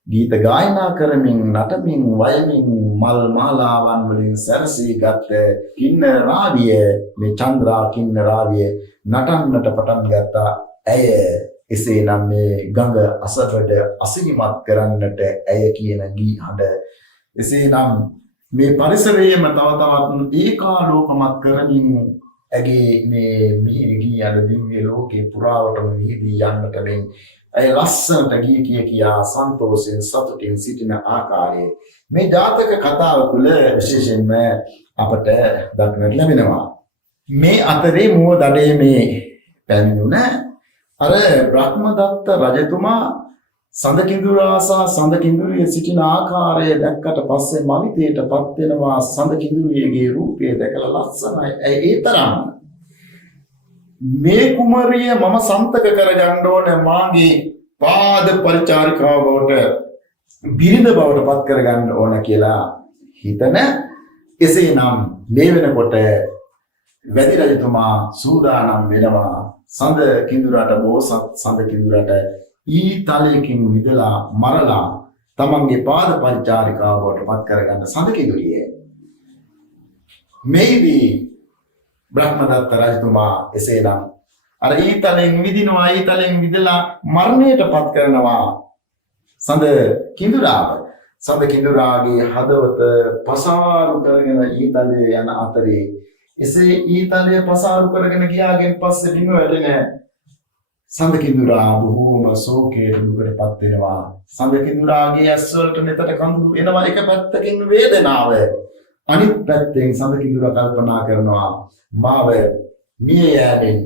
ගීත ගායනා කරමින් නටමින් වයමින් මල් මාලාවන් වලින් සැරසී ගත් කින්නරාවිය මේ චන්ද්‍රා කින්නරාවිය නටන්නට පටන් ගත්තා. ඇය එසේනම් මේ ගඟ අසවඩ අසිරිමත් කරන්නට ඇය කියන ගී හඬ එසේනම් මේ පරිසරයේම තව තවත් ඒකාලෝකමත් කරමින් ඇගේ මේ මිහිරි ගී යන දිව්‍ය ලෝකේ පුරාවටම විහිදී යන්නට මෙන් ඇය ලස්සනට ගී කියා සන්තෝෂයෙන් සතුටින් සිටින ආකාරය මේ ජාතක කතාව තුළ විශේෂයෙන්ම අපට දක්නට ලැබෙනවා. මේ අතරේ මුව දඩේ මේ පැමිණුණ අර බ්‍රහ්මදත්ත රජතුමා සඳ කිඳුරා සහ සඳ කිඳුරිය සිටින ආකාරය දැක්කට පස්සේ මවිතයටපත් වෙනවා. සඳ කිඳුරියගේ රූපය දැකලා ලස්සනයි. ඒ තරම් මේ කුමරිය මම සන්තක කරගන්න ඕනේ, මාගේ පාද පරිචාරිකාව බවට බිරිඳ බවට පත් කරගන්න ඕන කියලා හිතන. එසේනම් මේ වෙනකොට වැදි රජතුමා සූදානම් වෙනවා සඳ කිඳුරට, බෝසත් සඳ කිඳුරට ඊතලයකින් විදලා මරලා තමන්ගේ පාද පරිචාරිකාව බවට පත් කරගන්න සඳ කිඳුරිය. මේදී බ්‍රහ්මදත්ත රජතුමා එසේනම් අර ඊතලෙන් විදිනවා, ඊතලෙන් විදලා මරණයට පත් කරනවා සඳ කිඳුරාව. සඳ කිඳුරාගේ හදවත පසාරු කරගෙන ඊතලයේ යන අතරේ එසේ ඊතලයේ පසාරු කරගෙන ගියාගෙන් පස්සේ බිම වැටෙන සඳ කිඳුරා බොහෝම ශෝකයට දුකටපත් වෙනවා. සඳ කිඳුරාගේ ඇස්වලට නෙතට කඳුළු එනවා. එක පැත්තකින් වේදනාව, අනිත් පැත්තෙන් සඳ කිඳුරා කල්පනා කරනවා මාව මිය යෑමෙන්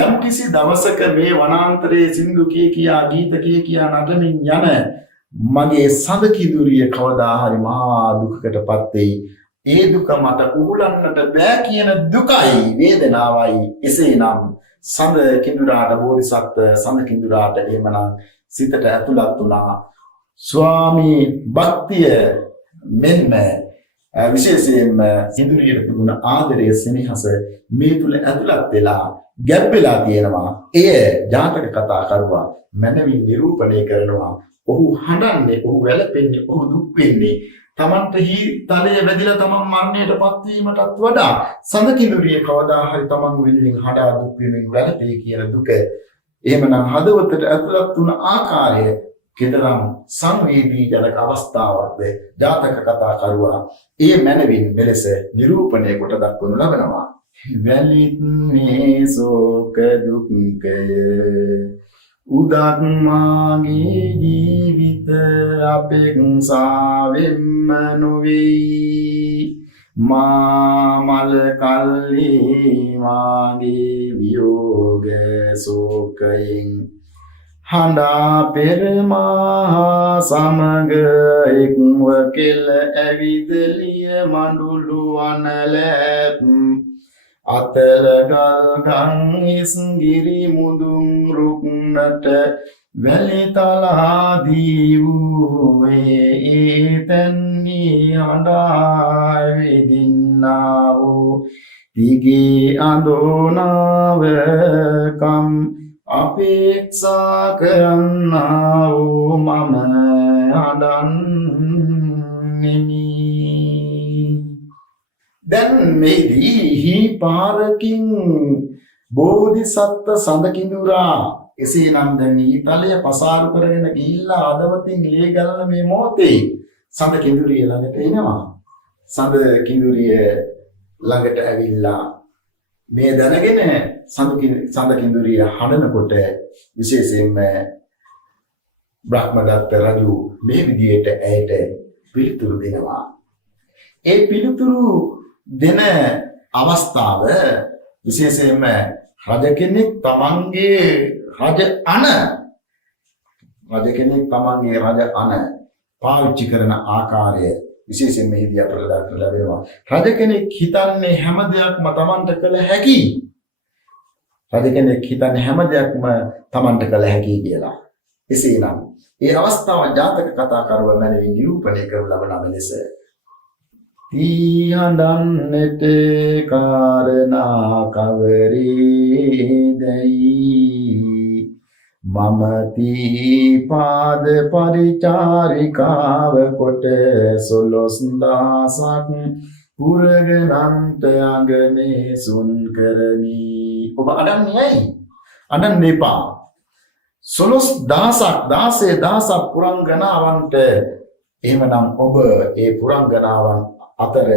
යම් කිසි දවසක මේ වනාන්තරයේ සින්දු කියා ගීත කියා නටමින් යන මගේ සඳ කිඳුරිය කවදා හරි මහා දුකකටපත් වෙයි. ඒ දුක මට උහුලන්නට බෑ කියන දුකයි, වේදනාවයි. එසේනම් සඳ කිඳුරාට බෝධිසත්ව සඳ කිඳුරාට එහෙමනම් සිතට ඇතුළත් වුණා ස්වාමී භක්තිය, මෙන්ම විශේෂයෙන්ම කිඳුරියට තිබුණ ආදරය, සෙනෙහස මේ තුල ඇතුළත් වෙලා ගැබ් වෙලා තියෙනවා. එය ජාතක කතා කරුවා මනවින් නිරූපණය කරනවා. ඔහු හඬන්නේ, ඔහු වැළපෙන්නේ, ඔහු දුක් වෙන්නේ තමන්ට තලයේ වැදිලා තමන් මරණයටපත් වීමටත් වඩා සඳ කිඳුරිය කවදා හරි තමන් වෙනුවෙන් හඬා දුක් වෙමින් වැළපේ කියන දුක. එහෙමනම් හදවතට ඇතුළත් වුණ ආකාරය කෙතරම් සංවේදී ජනක අවස්ථාවක්ද ජාතක කතා කරුවා ඒ මනවින් මෙලෙස නිරූපණය කොට දක්වනු ලබනවා. වැලිත් මේ ශෝක දුක්ඛය උදක් මාගේ ජීවිත අපේක්ෂාවෙන්ම නොවේ. මා මල කල්ලි මාගේ වියෝග ශෝකයෙන් හඬා පෙරමා සමග එක්ව කෙල ඇවිදලිය මඬුළු වනලැත් අතල ගල්ගන් ඉස්ගිරි මුදුන් රුක්නට වැලි තලාදී වූවේ ඒතැන්නි හඬා විදින්නා වූ දිගේ අඳෝනාවකම් අපේක්ෂා කරන්නා වූ මම අඩන්නෙමි. දැන් මේදී පාරකින් බෝධිසත්ව සඳ කිඳුරා එසේනම් දැන් ඊතලය පසාරු කරගෙන ගිහිල්ලා ආදවතින් ලේ ගලන මේ මොහොතේ සඳ කිඳුරිය ළඟට එනවා. සඳ කිඳුරිය ළඟට ඇවිල්ලා මේ දැනගෙන සඳ කිඳුරිය හඬනකොට විශේෂයෙන්ම බ්‍රහ්මදත්ත රජු මේ විදියට ඇයට පිළිතුරු දෙනවා. ඒ පිළිතුරු දෙන අවස්ථාව විශේෂයෙන්ම රජ කෙනෙක් තමන්ගේ රජ අණ පාවිච්චි කරන ආකාරය විශේෂයෙන් මේදී අපට දක්වලා ලැබෙනවා. රජ කෙනෙක් හිතන්නේ හැම දෙයක්ම තමන්ට කළ හැකි. රජ කෙනෙක් හිතන්නේ හැම දෙයක්ම තමන්ට කළ හැකි කියලා. එසේනම් ඒ අවස්ථාව ජාතක කතා කරුව මැනවින් නිරූපණය කරන ලබන ලෙස තියඳන්නට කාරණා කවරේදයි මම පාද පරිචාරිකාව කොට 16000ක් පුරගනන්ත අඟනේ සුන් කරමි. ඔබ අඩන්නේ ඇයි? අඩන්න එපා. 16000ක් පුරංගනාවන්ට එහෙමනම් ඔබ ඒ පුරංගනාවන් අතර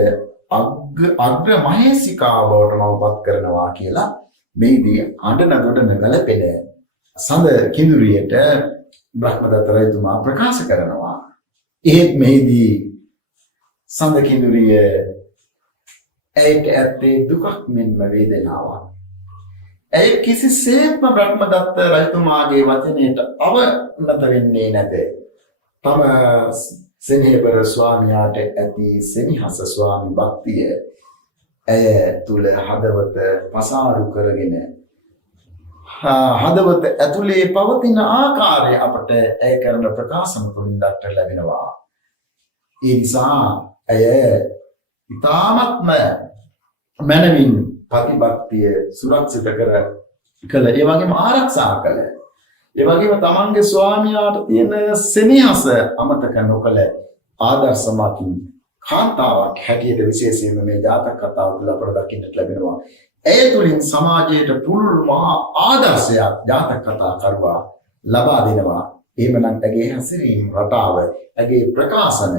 අග්‍ර මහේසිකාව බවට මවපත් කරනවා කියලා මේදී අඬන දොඩන වැළපෙන සඳ කිඳුරියට බ්‍රහ්මදත්ත රජතුමා ප්‍රකාශ කරනවා. ඒත් මේදී සඳ කිඳුරිය ඇයට ඇත්තේ දුකක් මෙන්ම වේදනාවක්. ඇය කිසිසේත්ම බ්‍රහ්මදත්ත රජතුමාගේ වචනයට අවනත වෙන්නේ නැත. තම සෙනෙහබර ස්වාමියාට ඇති සෙනෙහස ස්වාමි භක්තිය ඇය තුල හදවත පසාරු කරගෙන හදවත ඇතුලේ පවතින ආකාරය අපට ඇය කරන ප්‍රකාශන තුළින් දක්නට ලැබෙනවා. ඒ නිසා ඇය ඉතාමත්ම මනමින් ප්‍රතිභක්තිය සුරක්ෂිත කළ ඒ වගේම ආරක්ෂා කළ ඒ වගේම තමන්ගේ ස්වාමියාට තියෙන සෙනෙහස අමතක නොකළ ආදර්ශමත් කාන්තාවක් හැටියට විශේෂයෙන්ම මේ ජාතක කතාව තුළ අපට දකින්නට ලැබෙනවා. ඒ තුලින් සමාජයට පුළුල් මහා ආදර්ශයක් ජාතක කතා කරුවා ලබා දෙනවා. එහෙමනම් ඇගේ හැසිරීම රටාව, ඇගේ ප්‍රකාශන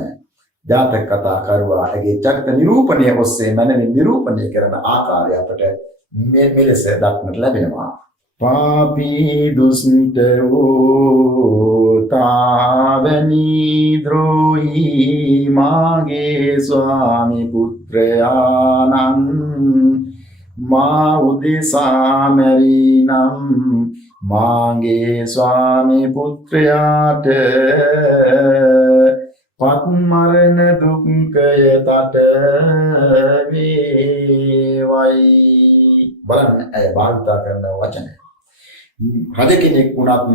ජාතක කතා කරුවා ඇගේ චරිත නිරූපණය ඔස්සේ මනමින් නිරූපණය කරන ආකාරය අපට මෙලෙස දක්නට ලැබෙනවා. පාපී දුෂ්ට වූ තාවනි ද්‍රෝහී මාගේ ස්වාමි පුත්‍රයානං මා උදෙසා මැරිනම් මාගේ ස්වාමි පුත්‍රයාට පත් මරණ දුක්ඛය තට වේවයි. බලන්න ඇය භාවිතා කරන වචන. රජ කෙනෙක් වුණත්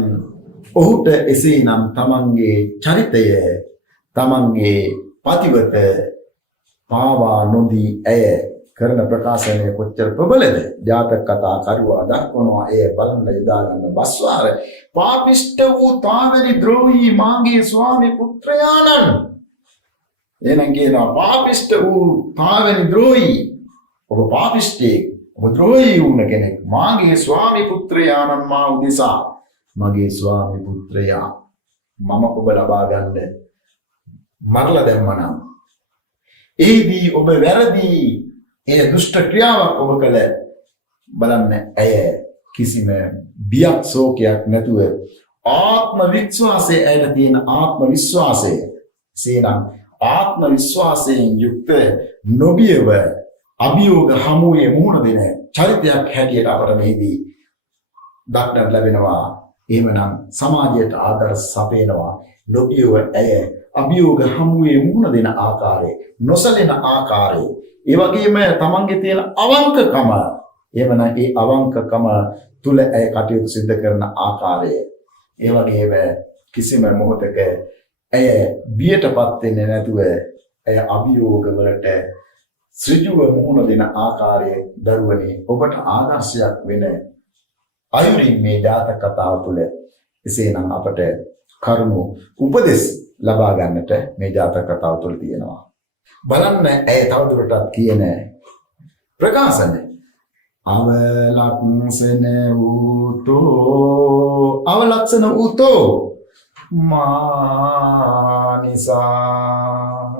ඔහුට එසේනම් තමන්ගේ චරිතය, තමන්ගේ පතිවත පාවා නොදී ඇය කරන ප්‍රකාශනය කොච්චර ප්‍රබලද? ජාතක කතා කරුවා දක්වනවා එය බලන්න යොදා ගන්න බස්වාර පාපිෂ්ඨ වූ තාවනි ද්‍රෝහී මාගේ ස්වාමි පුත්‍රයාණන්. එනං කියනවා පාපිෂ්ඨ වූ තාවනි ද්‍රෝහී, ඔබ පාපිෂ්ඨේ, ඔබ ද්‍රෝහී වුණ කෙනෙක්. මාගේ ස්වාමි පුත්‍රයාණන් මා උදෙසා, මගේ ස්වාමි පුත්‍රයා මම ඔබ ලබා ගන්න මරලා දැම්මනම් එහිදී ඔබ වැරදි ඒ දුෂ්ට ක්‍රියාවක් ඔබ කළ. බලන්න ඇය කිසිම බියක් ශෝකයක් නැතුව ආත්ම විශ්වාසයේ ඇයට තියෙන ආත්ම විශ්වාසය සේනම් ආත්ම විශ්වාසයෙන් යුක්ත නොබියව අභියෝග හමුවේ මුහුණ දෙන චරිතයක් හැටියට අපට මෙහිදී දක්නට ලැබෙනවා. එහෙමනම් සමාජයට ආදර්ශ සපයනවා. නොබියව ඇය අභියෝග හමුවේ මුහුණ දෙන ආකාරය, නොසලෙන ආකාරය, ඒ වගේම තමන්ගේ තියෙන අවංකකම, එහෙමනම් ඒ අවංකකම තුල ඇය කටයුතු සිදු කරන ආකාරය, ඒ වගේම කිසිම මොහොතක ඇය බියටපත් වෙන්නේ නැතුව ඇය අභියෝග වලට සෘජුව මුහුණ දෙන ආකාරය දරුවනේ ඔබට ආදර්ශයක් වෙන අයුරින් මේ ජාතක කතාව තුළ එසේනම් අපට කරුණු උපදෙස් ලබා ගන්නට මේ ජාතක කතාව තුළ තියෙනවා. බලන්න ඇය තවදුරටත් කියන ප්‍රකාශන. අවලක්ෂණ වූතෝ මානිසා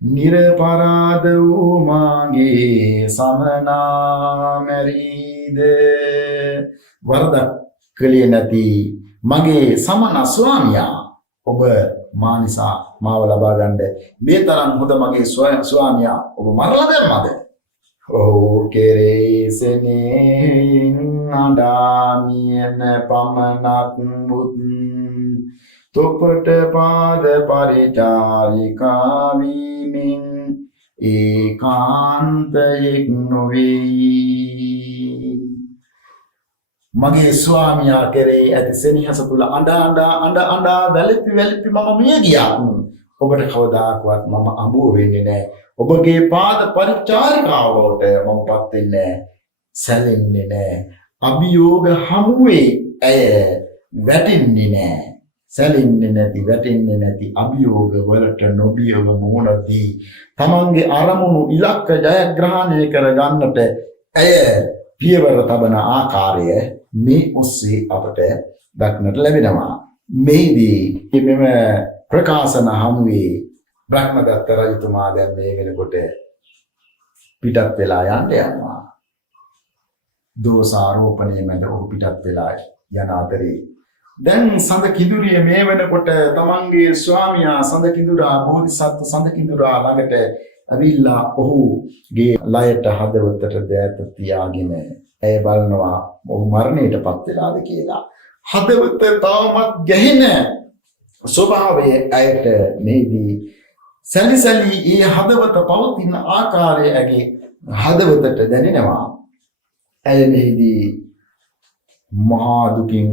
නිරපරාධ වූ මාගේ සමනා මැරීද. වරදක් කළේ නැති මගේ සමන ස්වාමියා ඔබ මානිසා මාව ලබා ගන්න මේ තරම් හොඳ මගේ ස්වාමියා ඔබ මරලා දැම්මද? ඔහු කෙරෙසෙනේ අඩාමියන පමනක් මුත් තොපට පාද පරිචාරිකා වීමෙන් ඒකාන්තයෙක් නොවේ. මගේ ස්වාමියා කෙරෙහි ඇති සෙනෙහස තුල අඬා වැළපි මම මිය ගියා. ඔබට කවදාකවත් මම අඹුව වෙන්නේ නැහැ. ඔබගේ පාද පරිචාරිකාව බවට මමපත් වෙන්නේ නැහැ. සැලෙන්නේ නැහැ. අභියෝග හමුවේ ඇය වැටෙන්නේ නැහැ. සැලෙන්නේ නැති, වැටෙන්නේ නැති අභියෝග වලට නොබියව මුහුණදී තමන්ගේ අරමුණු ඉලක්ක ජයග්‍රහණය කර ගන්නට ඇය පියවර තබන ආකාරය මේ ඔස්සේ අපට දක්නට ලැබෙනවා. මෙහිදී මෙම ප්‍රකාශන හමුවේ බ්‍රහ්මදත්ත රජතුමා දැන් මේ වෙනකොට පිටත් වෙලා යනවා. දෝෂාරෝපණය මැද ඔහු පිටත් වෙලා යන අතරේ දැන් සඳ කිඳුරිය මේ වෙනකොට තමන්ගේ ස්වාමියා සඳ කිඳුරා බෝධිසත්ව සඳ කිඳුරා ළඟට ඇවිල්ලා ඔහුගේ ලයට හදවතට දෑත තියාගෙන ඇය බලනවා ඔහු මරණයටපත් වෙලාද කියලා. හදවත තාමත් ගැහෙන ස්වභාවයේ ඇයට මේදී සැලිසැලි ඒ හදවත පවතින ආකාරය ඇගේ හදවතට දැනෙනවා. ඇය මේදී මහා දුකින්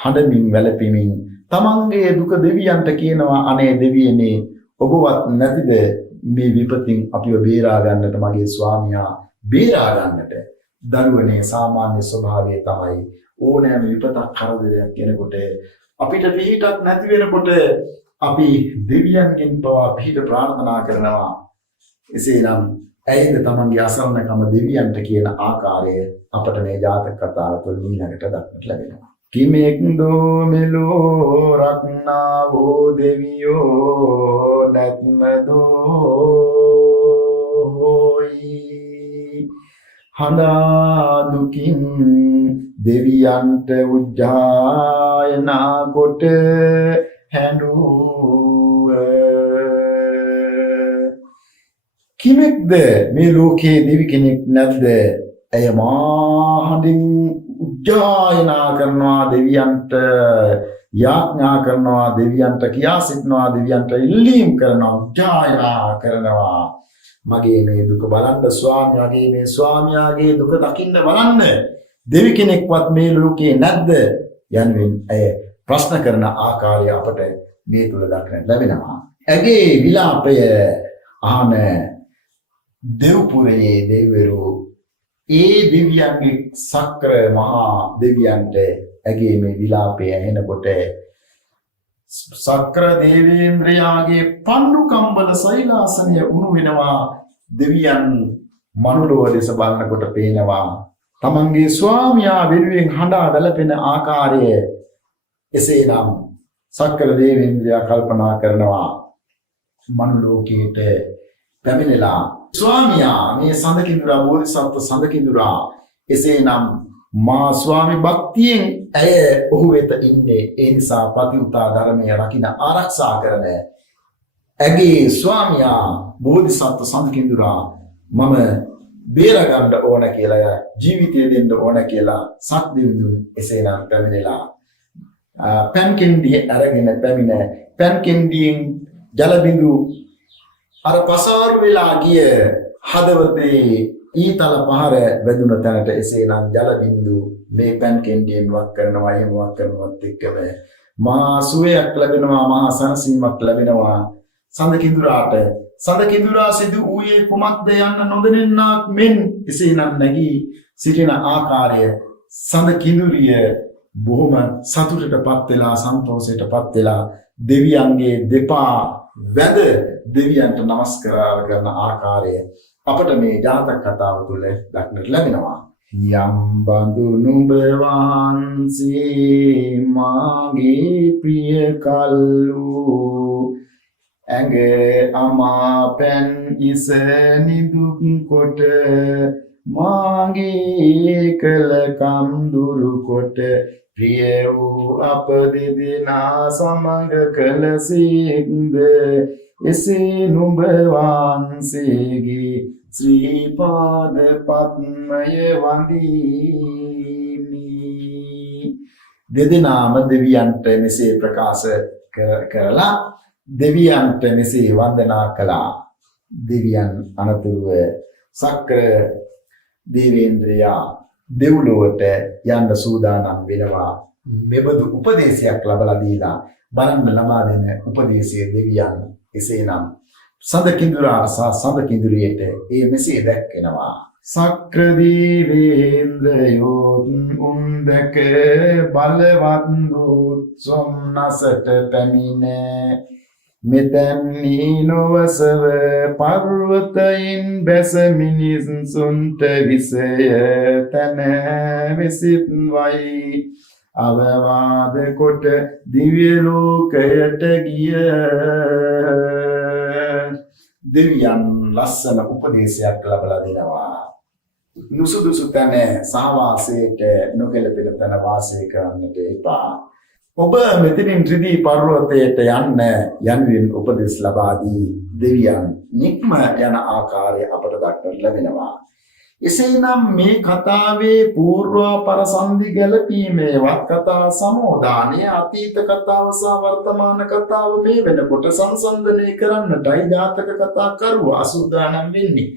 හඬමින් වැළපෙමින් තමන්ගේ දුක දෙවියන්ට කියනවා, අනේ දෙවියනේ ඔබවත් නැතිද මේ විපතින් අපිව බේරා ගන්නට, මගේ ස්වාමියා බේරා ගන්නට. දරුවනේ සාමාන්‍ය ස්වභාවය තමයි ඕනෑම විපතක් කරදරයක් කෙනෙකුට අපිට පිහිටක් නැති වෙනකොට අපි දෙවියන්ගෙන් පවා පිහිට ප්‍රාර්ථනා කරනවා. එසේනම් ඇයිද තමන්ගේ අසරණකම දෙවියන්ට කියන ආකාරය අපට මේ ජාතක කතාව තුළ ඊළඟට දක්නට ලැබෙනවා. කිමෙක් දෝ මෙලෝ රක්නා වූ දෙවියෝ නැත්ම දෝයි හඬා දුකින් දෙවියන්ට උජ්ජායනා කොට හැඬුව. කිමෙක්ද මේ ලෝකයේ දෙවි කෙනෙක් නැද්ද? ඇය මහඬින් උජ්ජායනා කරනවා, දෙවියන්ට යාඥා කරනවා, දෙවියන්ට කියා සිටනවා, දෙවියන්ට ඉල්ලීම් කරනවා, උජ්ජායනා කරනවා. මගේ මේ දුක බලන්න ස්වාමියාගේ, මේ ස්වාමියාගේ දුක දකින්න බලන්න දෙවි කෙනෙක්වත් මේ ලෝකේ නැද්ද යනුවෙන් ඇය ප්‍රශ්න කරන ආකාරය අපට මේ තුල දක්නට ලැබෙනවා. ඇගේ විලාපය අහන දෙව්පුරයේ දෙවිවරු ඒ දෙවියන්ගේ සක්‍ර මහා දෙවියන්ට ඇගේ මේ විලාපය ඇහෙනකොට සක්‍ර දේවේන්ද්‍රයාගේ පණ්ඩු කම්බල සෛලාසනය උණු වෙනවා. දෙවියන් මනුලොව දෙස බලනකොට පේනවා තමන්ගේ ස්වාමියා වෙනුවෙන් හඬා වැළපෙන ආකාරය. එසේනම් සක්‍ර දේවේන්ද්‍රයා කල්පනා කරනවා මනුලෝකයට පැමිණලා ස්වාමියා මේ සඳකිඳුරා බෝධිසත්ව සඳකිඳුරා, එසේනම් මා ස්වාමි භක්තියෙන් ඇය ඔහු වෙත ඉන්නේ. ඒ නිසා පතිඋතා ධර්මය රකින්න ආරක්ෂා කරන ඇගේ ස්වාමියා බෝධිසත්ව සඳකිඳුරා මම බේරගන්න ඕන කියලා, ජීවිතය දෙන්න ඕන කියලා සක්දිවිඳුන් එසේනම් පැමිණලා පැන් කෙන්ඩිය අරගෙන පැමිණ පැන් කෙන්ඩියෙන් ජල බිඳු අර පසාරු වෙලා ගිය හදවතේ ඊතල පහර වැදුන තැනට එසේනම් ජල බිඳු මේ පැන් කෙන්ඩියෙන් වක් කරනවා. එහෙම වක් කරනවත් එක්කම මහා සුවයක් ලැබෙනවා, මහා සංසීමක් ලැබෙනවා සඳකිඳුරාට. සඳකිඳුරා සිදු වූයේ කුමක්ද යන්න නොදැනෙන්නාක් මෙන් එසේනම් නැගී සිටින ආකාරය සඳකිඳුරිය බොහොම සතුටටපත් වෙලා, සන්තෝෂයටපත් වෙලා දෙවියන්ගේ දෙපා වැද දෙවියන්ට නමස්කාර කරන ආකාරය අපට මේ ජාතක කතාව තුළ දක්නට ලැබෙනවා. යම් බඳු නුඹ වහන්සේ මාගේ ප්‍රිය කල්ලු ඇඟ අමා පැන් ඉස නිදුක් කොට මාගේ කල කම් දුරු කොට ප්‍රිය වූ අප දෙදෙනා සමග කලසේක්ද එසේ නුඹ වහන්සේගේ ශ්‍රී පාද පද්මය වඳිමි. දෙදෙනාම දෙවියන්ට මෙසේ ප්‍රකාශ කරලා දෙවියන්ට මෙසේ වන්දනා කළා. දෙවියන් අනතුරුව සක්‍ර දේවේන්ද්‍රයා දෙව්ලොවට යන්න සූදානම් වෙනවා. මෙබඳු උපදේශයක් ලබලා දීලා බලන්න ලබා දෙන උපදේශයේ දෙවියන් එසේනම් සඳකිඳුරා සහ සඳකිඳුරියට ඒ මෙසේ දැක්වෙනවා. සක්‍ර දේවේන්ද්‍රයෝ උන්දක බලවත් වූ සොම්නසට පැමිණ මෙතැන්හි නොවසව පර්වතයින් බැස මිනිසුන්ට විසය තැන වෙසිත්වයි අවවාද කොට දිව්‍ය ලෝකයට ගිය. දෙවියන් ලස්සන උපදේශයක් ලබලා දෙනවා. නුසුදුසු තැන සහවාසයට නොගැලපෙන තැන වාසය කරන්නට එපා. ඔබ මෙතනින් ත්‍රිදී පර්වතයට යන්න යනුවෙන් උපදෙස් ලබා දී දෙවියන් නික්ම යන ආකාරය අපට දක්නට ලැබෙනවා. එසේනම් මේ කතාවේ පූර්වාපර සංදි ගැලපීමේවත් කතා සමෝදානයේ අතීත කතාව සහ වර්තමාන කතාව මේ වෙනකොට සංසන්දනය කරන්නටයි ජාතක කතා කරුවා සූදානම් වෙන්නේ.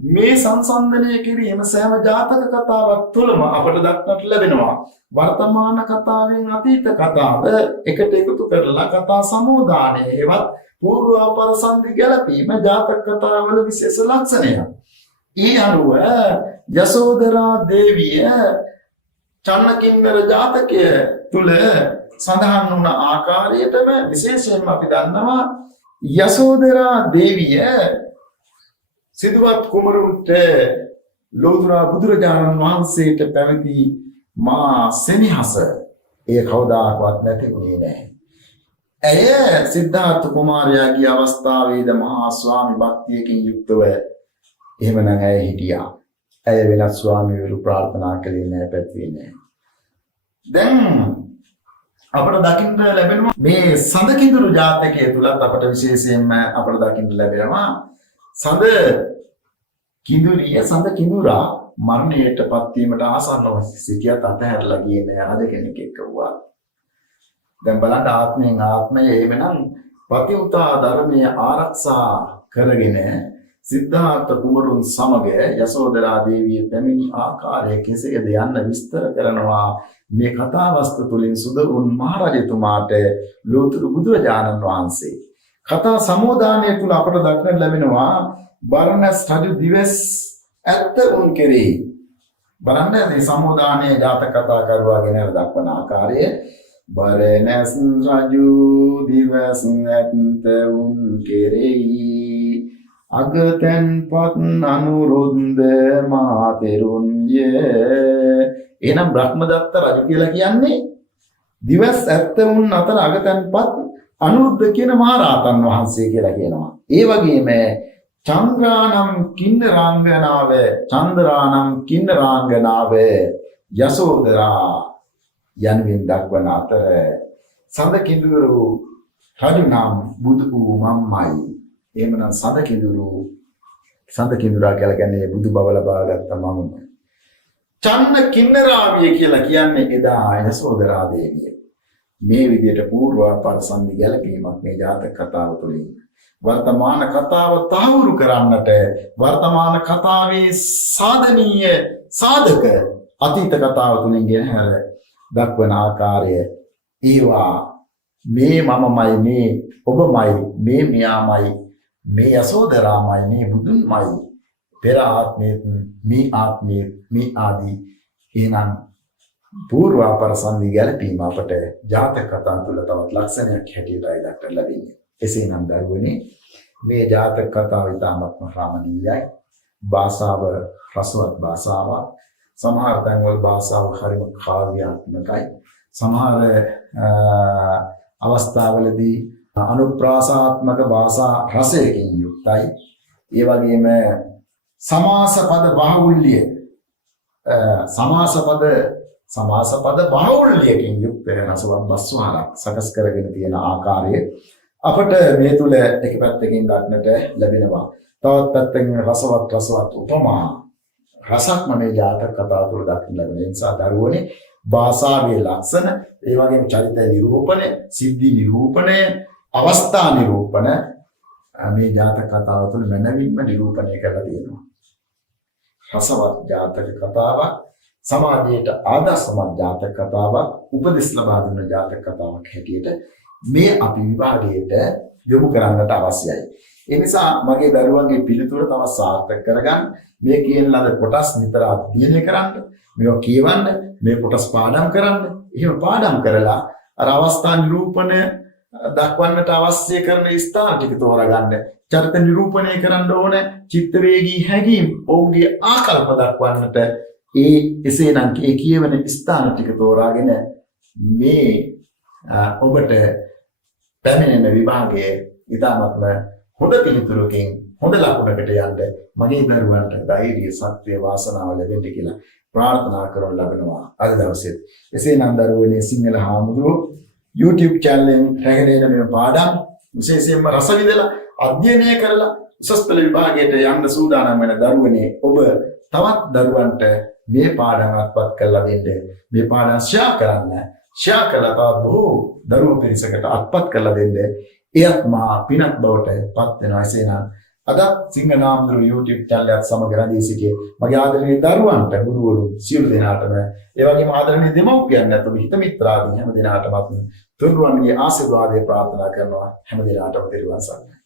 මේ සංසන්දනය කිරීම සෑම ජාතක කතාවක් තුළම අපට දක්නට ලැබෙනවා. වර්තමාන කතාවෙන් අතීත කතාව එකට එකතු කරලා කතා සමෝදානයේවත් පූර්වාපර සංදි ගැලපීම ජාතක කතාවල විශේෂ ලක්ෂණයක්. ඒ අනුව යසෝදරා දේවිය චන්නකින්නර ජාතකය තුල සඳහන් වුණ ආකාරයටම විශේෂයෙන්ම අපි දන්නවා යසෝදරා දේවිය සිදුවත් කුමරුන්ට ලෝතර බුදුරජාණන් වහන්සේට පැවති මා සෙනෙහස ඒ කවදාකවත් නැති වුණේ නැහැ. ඇය සිද්ධාර්ථ කුමාරයාගේ අවස්ථාවේද මහා ස්වාමි භක්තියකින් යුක්තව එහෙමනම් ඇය හිටියා. ඇය වෙනත් ස්වාමීවරු ප්‍රාර්ථනා කළේ නැහැ, පැතුවේ නැහැ. දැන් අපට දකින්න ලැබෙනවා මේ සඳකිඳුරු ජාතකයේ තුලත් අපට විශේෂයෙන්ම අපට දකින්න ලැබෙනවා සඳ කිඳුරා මරණයටපත් වීමට ආසන්නව සිටියත් අතහැරලා ගියේ නෑ රජ කෙනෙක් එක්ක වුණා. දැන් බලන්න ආත්මයෙන් ආත්මය එහෙමනම් පතිඋතා ධර්මයේ ආරක්ෂා කරගෙන සිද්ධාර්ථ කුමරුන් සමග යසෝදරා දේවිය පැමිණි ආකාරය කෙසේද යන්න විස්තර කරනවා මේ කතාවස්තු තුලින් සුදවුන් මහරජතුමාට ලෝතුරු බුදුරජාණන් වහන්සේ. කතා සමෝදානය තුල අපට දක්නට ලැබෙනවා බරණැස් රජු දිවස් ඇත්ත උන් කෙරේ. බලන්න මේ සමෝදානයේ ජාතක කතා කරුවා ගැන දක්වන ආකාරය බරණැස් රජු දිවස් ඇත්ත උන් කෙරෙහි අගතන්පත් අනුරුද්ධ මාතෙරුන්ය. එහෙනම් බ්‍රහ්මදත්ත රජු කියලා කියන්නේ දිවස් ඇත්ත උන් අතර අගතන්පත් අනුරුද්ධ කියන මහරහතන් වහන්සේ කියලා කියනවා. ඒ වගේම චන්ද්‍රානම් කින්නරාංගනාව යසෝදරා යනුවෙන් දක්වන අතර සඳ කිඳුරු රජු නම් බුදු වූ මම්මයි. එහෙමනම් සඳ කිඳුරා කියලා කියන්නේ බුදු බව ලබාගත් මම. චන්න කින්නරාවිය කියලා කියන්නේ එදා යසෝදරා දේවිය. මේ විදිහට පූර්වාපර සංදි ගැලපීමක් මේ ජාතක කතාව තුළින් වර්තමාන කතාව තහවුරු කරන්නට වර්තමාන කතාවේ සාධනීය සාධක අතීත කතාව තුළින් ගෙනහැර දක්වන ආකාරය ඒවා මේ මමමයි මේ ඔබමයි මේ මෙයාමයි මේ යසෝදරාමයි මේ බුදුන්මයි පෙර ආත්මේ මේ ආත්මේ මේ ආදී එනම් පූර්වාපර සංදි ගැලපීම අපට ජාතක කතා තුළ තවත් ලක්ෂණයක් හැටියටයි දක්වන්න ලැබෙන්නේ. එසේනම් දරුවනේ මේ ජාතක කතාව ඉතාමත්ම රාමණීයයි. භාෂාව රසවත් භාෂාවක්. සමහර තැන්වල භාෂාව හරිම කාව්‍යාත්මකයි. සමහර අවස්ථාවලදී අනුප්‍රාසාත්මක භාෂා රසයකින් යුක්තයි. ඒ වගේම සමාස පද බාහුල්‍ය සමාස පද බාහුල්‍යකින් යුක්ත රසවත් බස්වාරක් සකස් කරගෙන තියෙන ආකාරය අපට මේ තුල එක පැත්තකින් ගන්නට ලැබෙනවා. තවත් පැත්තකින් රසවත් උපමා රසක්ම මේ ජාතක කතාව තුළ දක්වන්න ලැබෙන නිසා දරුවනේ භාෂාවේ ලක්ෂණ, ඒ වගේම චරිත නිරූපණය, සිද්ධි නිරූපණය, අවස්ථා නිරූපණ මේ ජාතක කතාව තුළ මනමින්ම නිරූපණය කරලා තියෙනවා. රසවත් ජාතක කතාවක්, සමාජයට ආදර්ශමත් ජාතක කතාවක්, උපදෙස් ලබා දුන්න ජාතක කතාවක් හැටියට මේ අපි විභාගයට යොමු කරන්නට අවශ්‍යයි. ඒ නිසා මගේ දරුවන්ගේ පිළිතුර තව සාර්ථක කරගන්න මේ කියන ලද කොටස් නිතර අධ්‍යයනය කරන්න, මේවා කියවන්න, මේ කොටස් පාඩම් කරන්න. එහෙම පාඩම් කරලා අර අවස්ථා නිරූපණය දක්වන්නට අවශ්‍ය කරන ස්ථාන ටික තෝරගන්න. චරිත නිරූපණය කරන්න ඕන චිත්ත වේගී හැඟීම් ඔවුන්ගේ ආකල්ප දක්වන්නට එසේනම් ඒ කියවන ස්ථාන ටික තෝරාගෙන මේ ඔබට පැමිණෙන විභාගයේ ඉතාමත්ම හොඳ පිළිතුරකින් හොඳ ලකුණකට යන්න මගේ දරුවන්ට ධෛර්ය, ශක්තිය, වාසනාව ලැබෙන්න කියලා ප්‍රාර්ථනා කරන ලබනවා අද දවසේ. එසේනම් දරුවනේ සිංහල හාමුදුරුවෝ YouTube channel එකෙන් රැගෙන මේ පාඩම් විශේෂයෙන්ම රස විඳලා අධ්‍යයනය කරලා උසස් පෙළ විභාගයට යන්න සූදානම් වෙන දරුවනේ ඔබ තවත් දරුවන්ට මේ පාඩම් අත්පත් කරලා දෙන්න. මේ පාඩම් ෂෙයා කරන්න. ෂෙයා කළා තවත් බොහෝ දරුවෝ පිරිසකට අත්පත් කරලා දෙන්න. එයත් මා පිනක් බවට පත් වෙනවා. එසේනම් අද සිංහනාම්දුර YouTube channel එකත් සමග රැඳී සිටියේ මගේ ආදරණීය දරුවන්ට ගුරුවරු සියලු දෙනාටම ඒ වගේම ආදරණීය දෙමව්පියන් ඇතුළු හිත මිත්‍රාදීන් හැම දෙනාටම තුන්රුවන්ගේ ආශිර්වාදය ප්‍රාර්ථනා කරනවා. හැම දෙනාටම පිරුවන් සරණයි.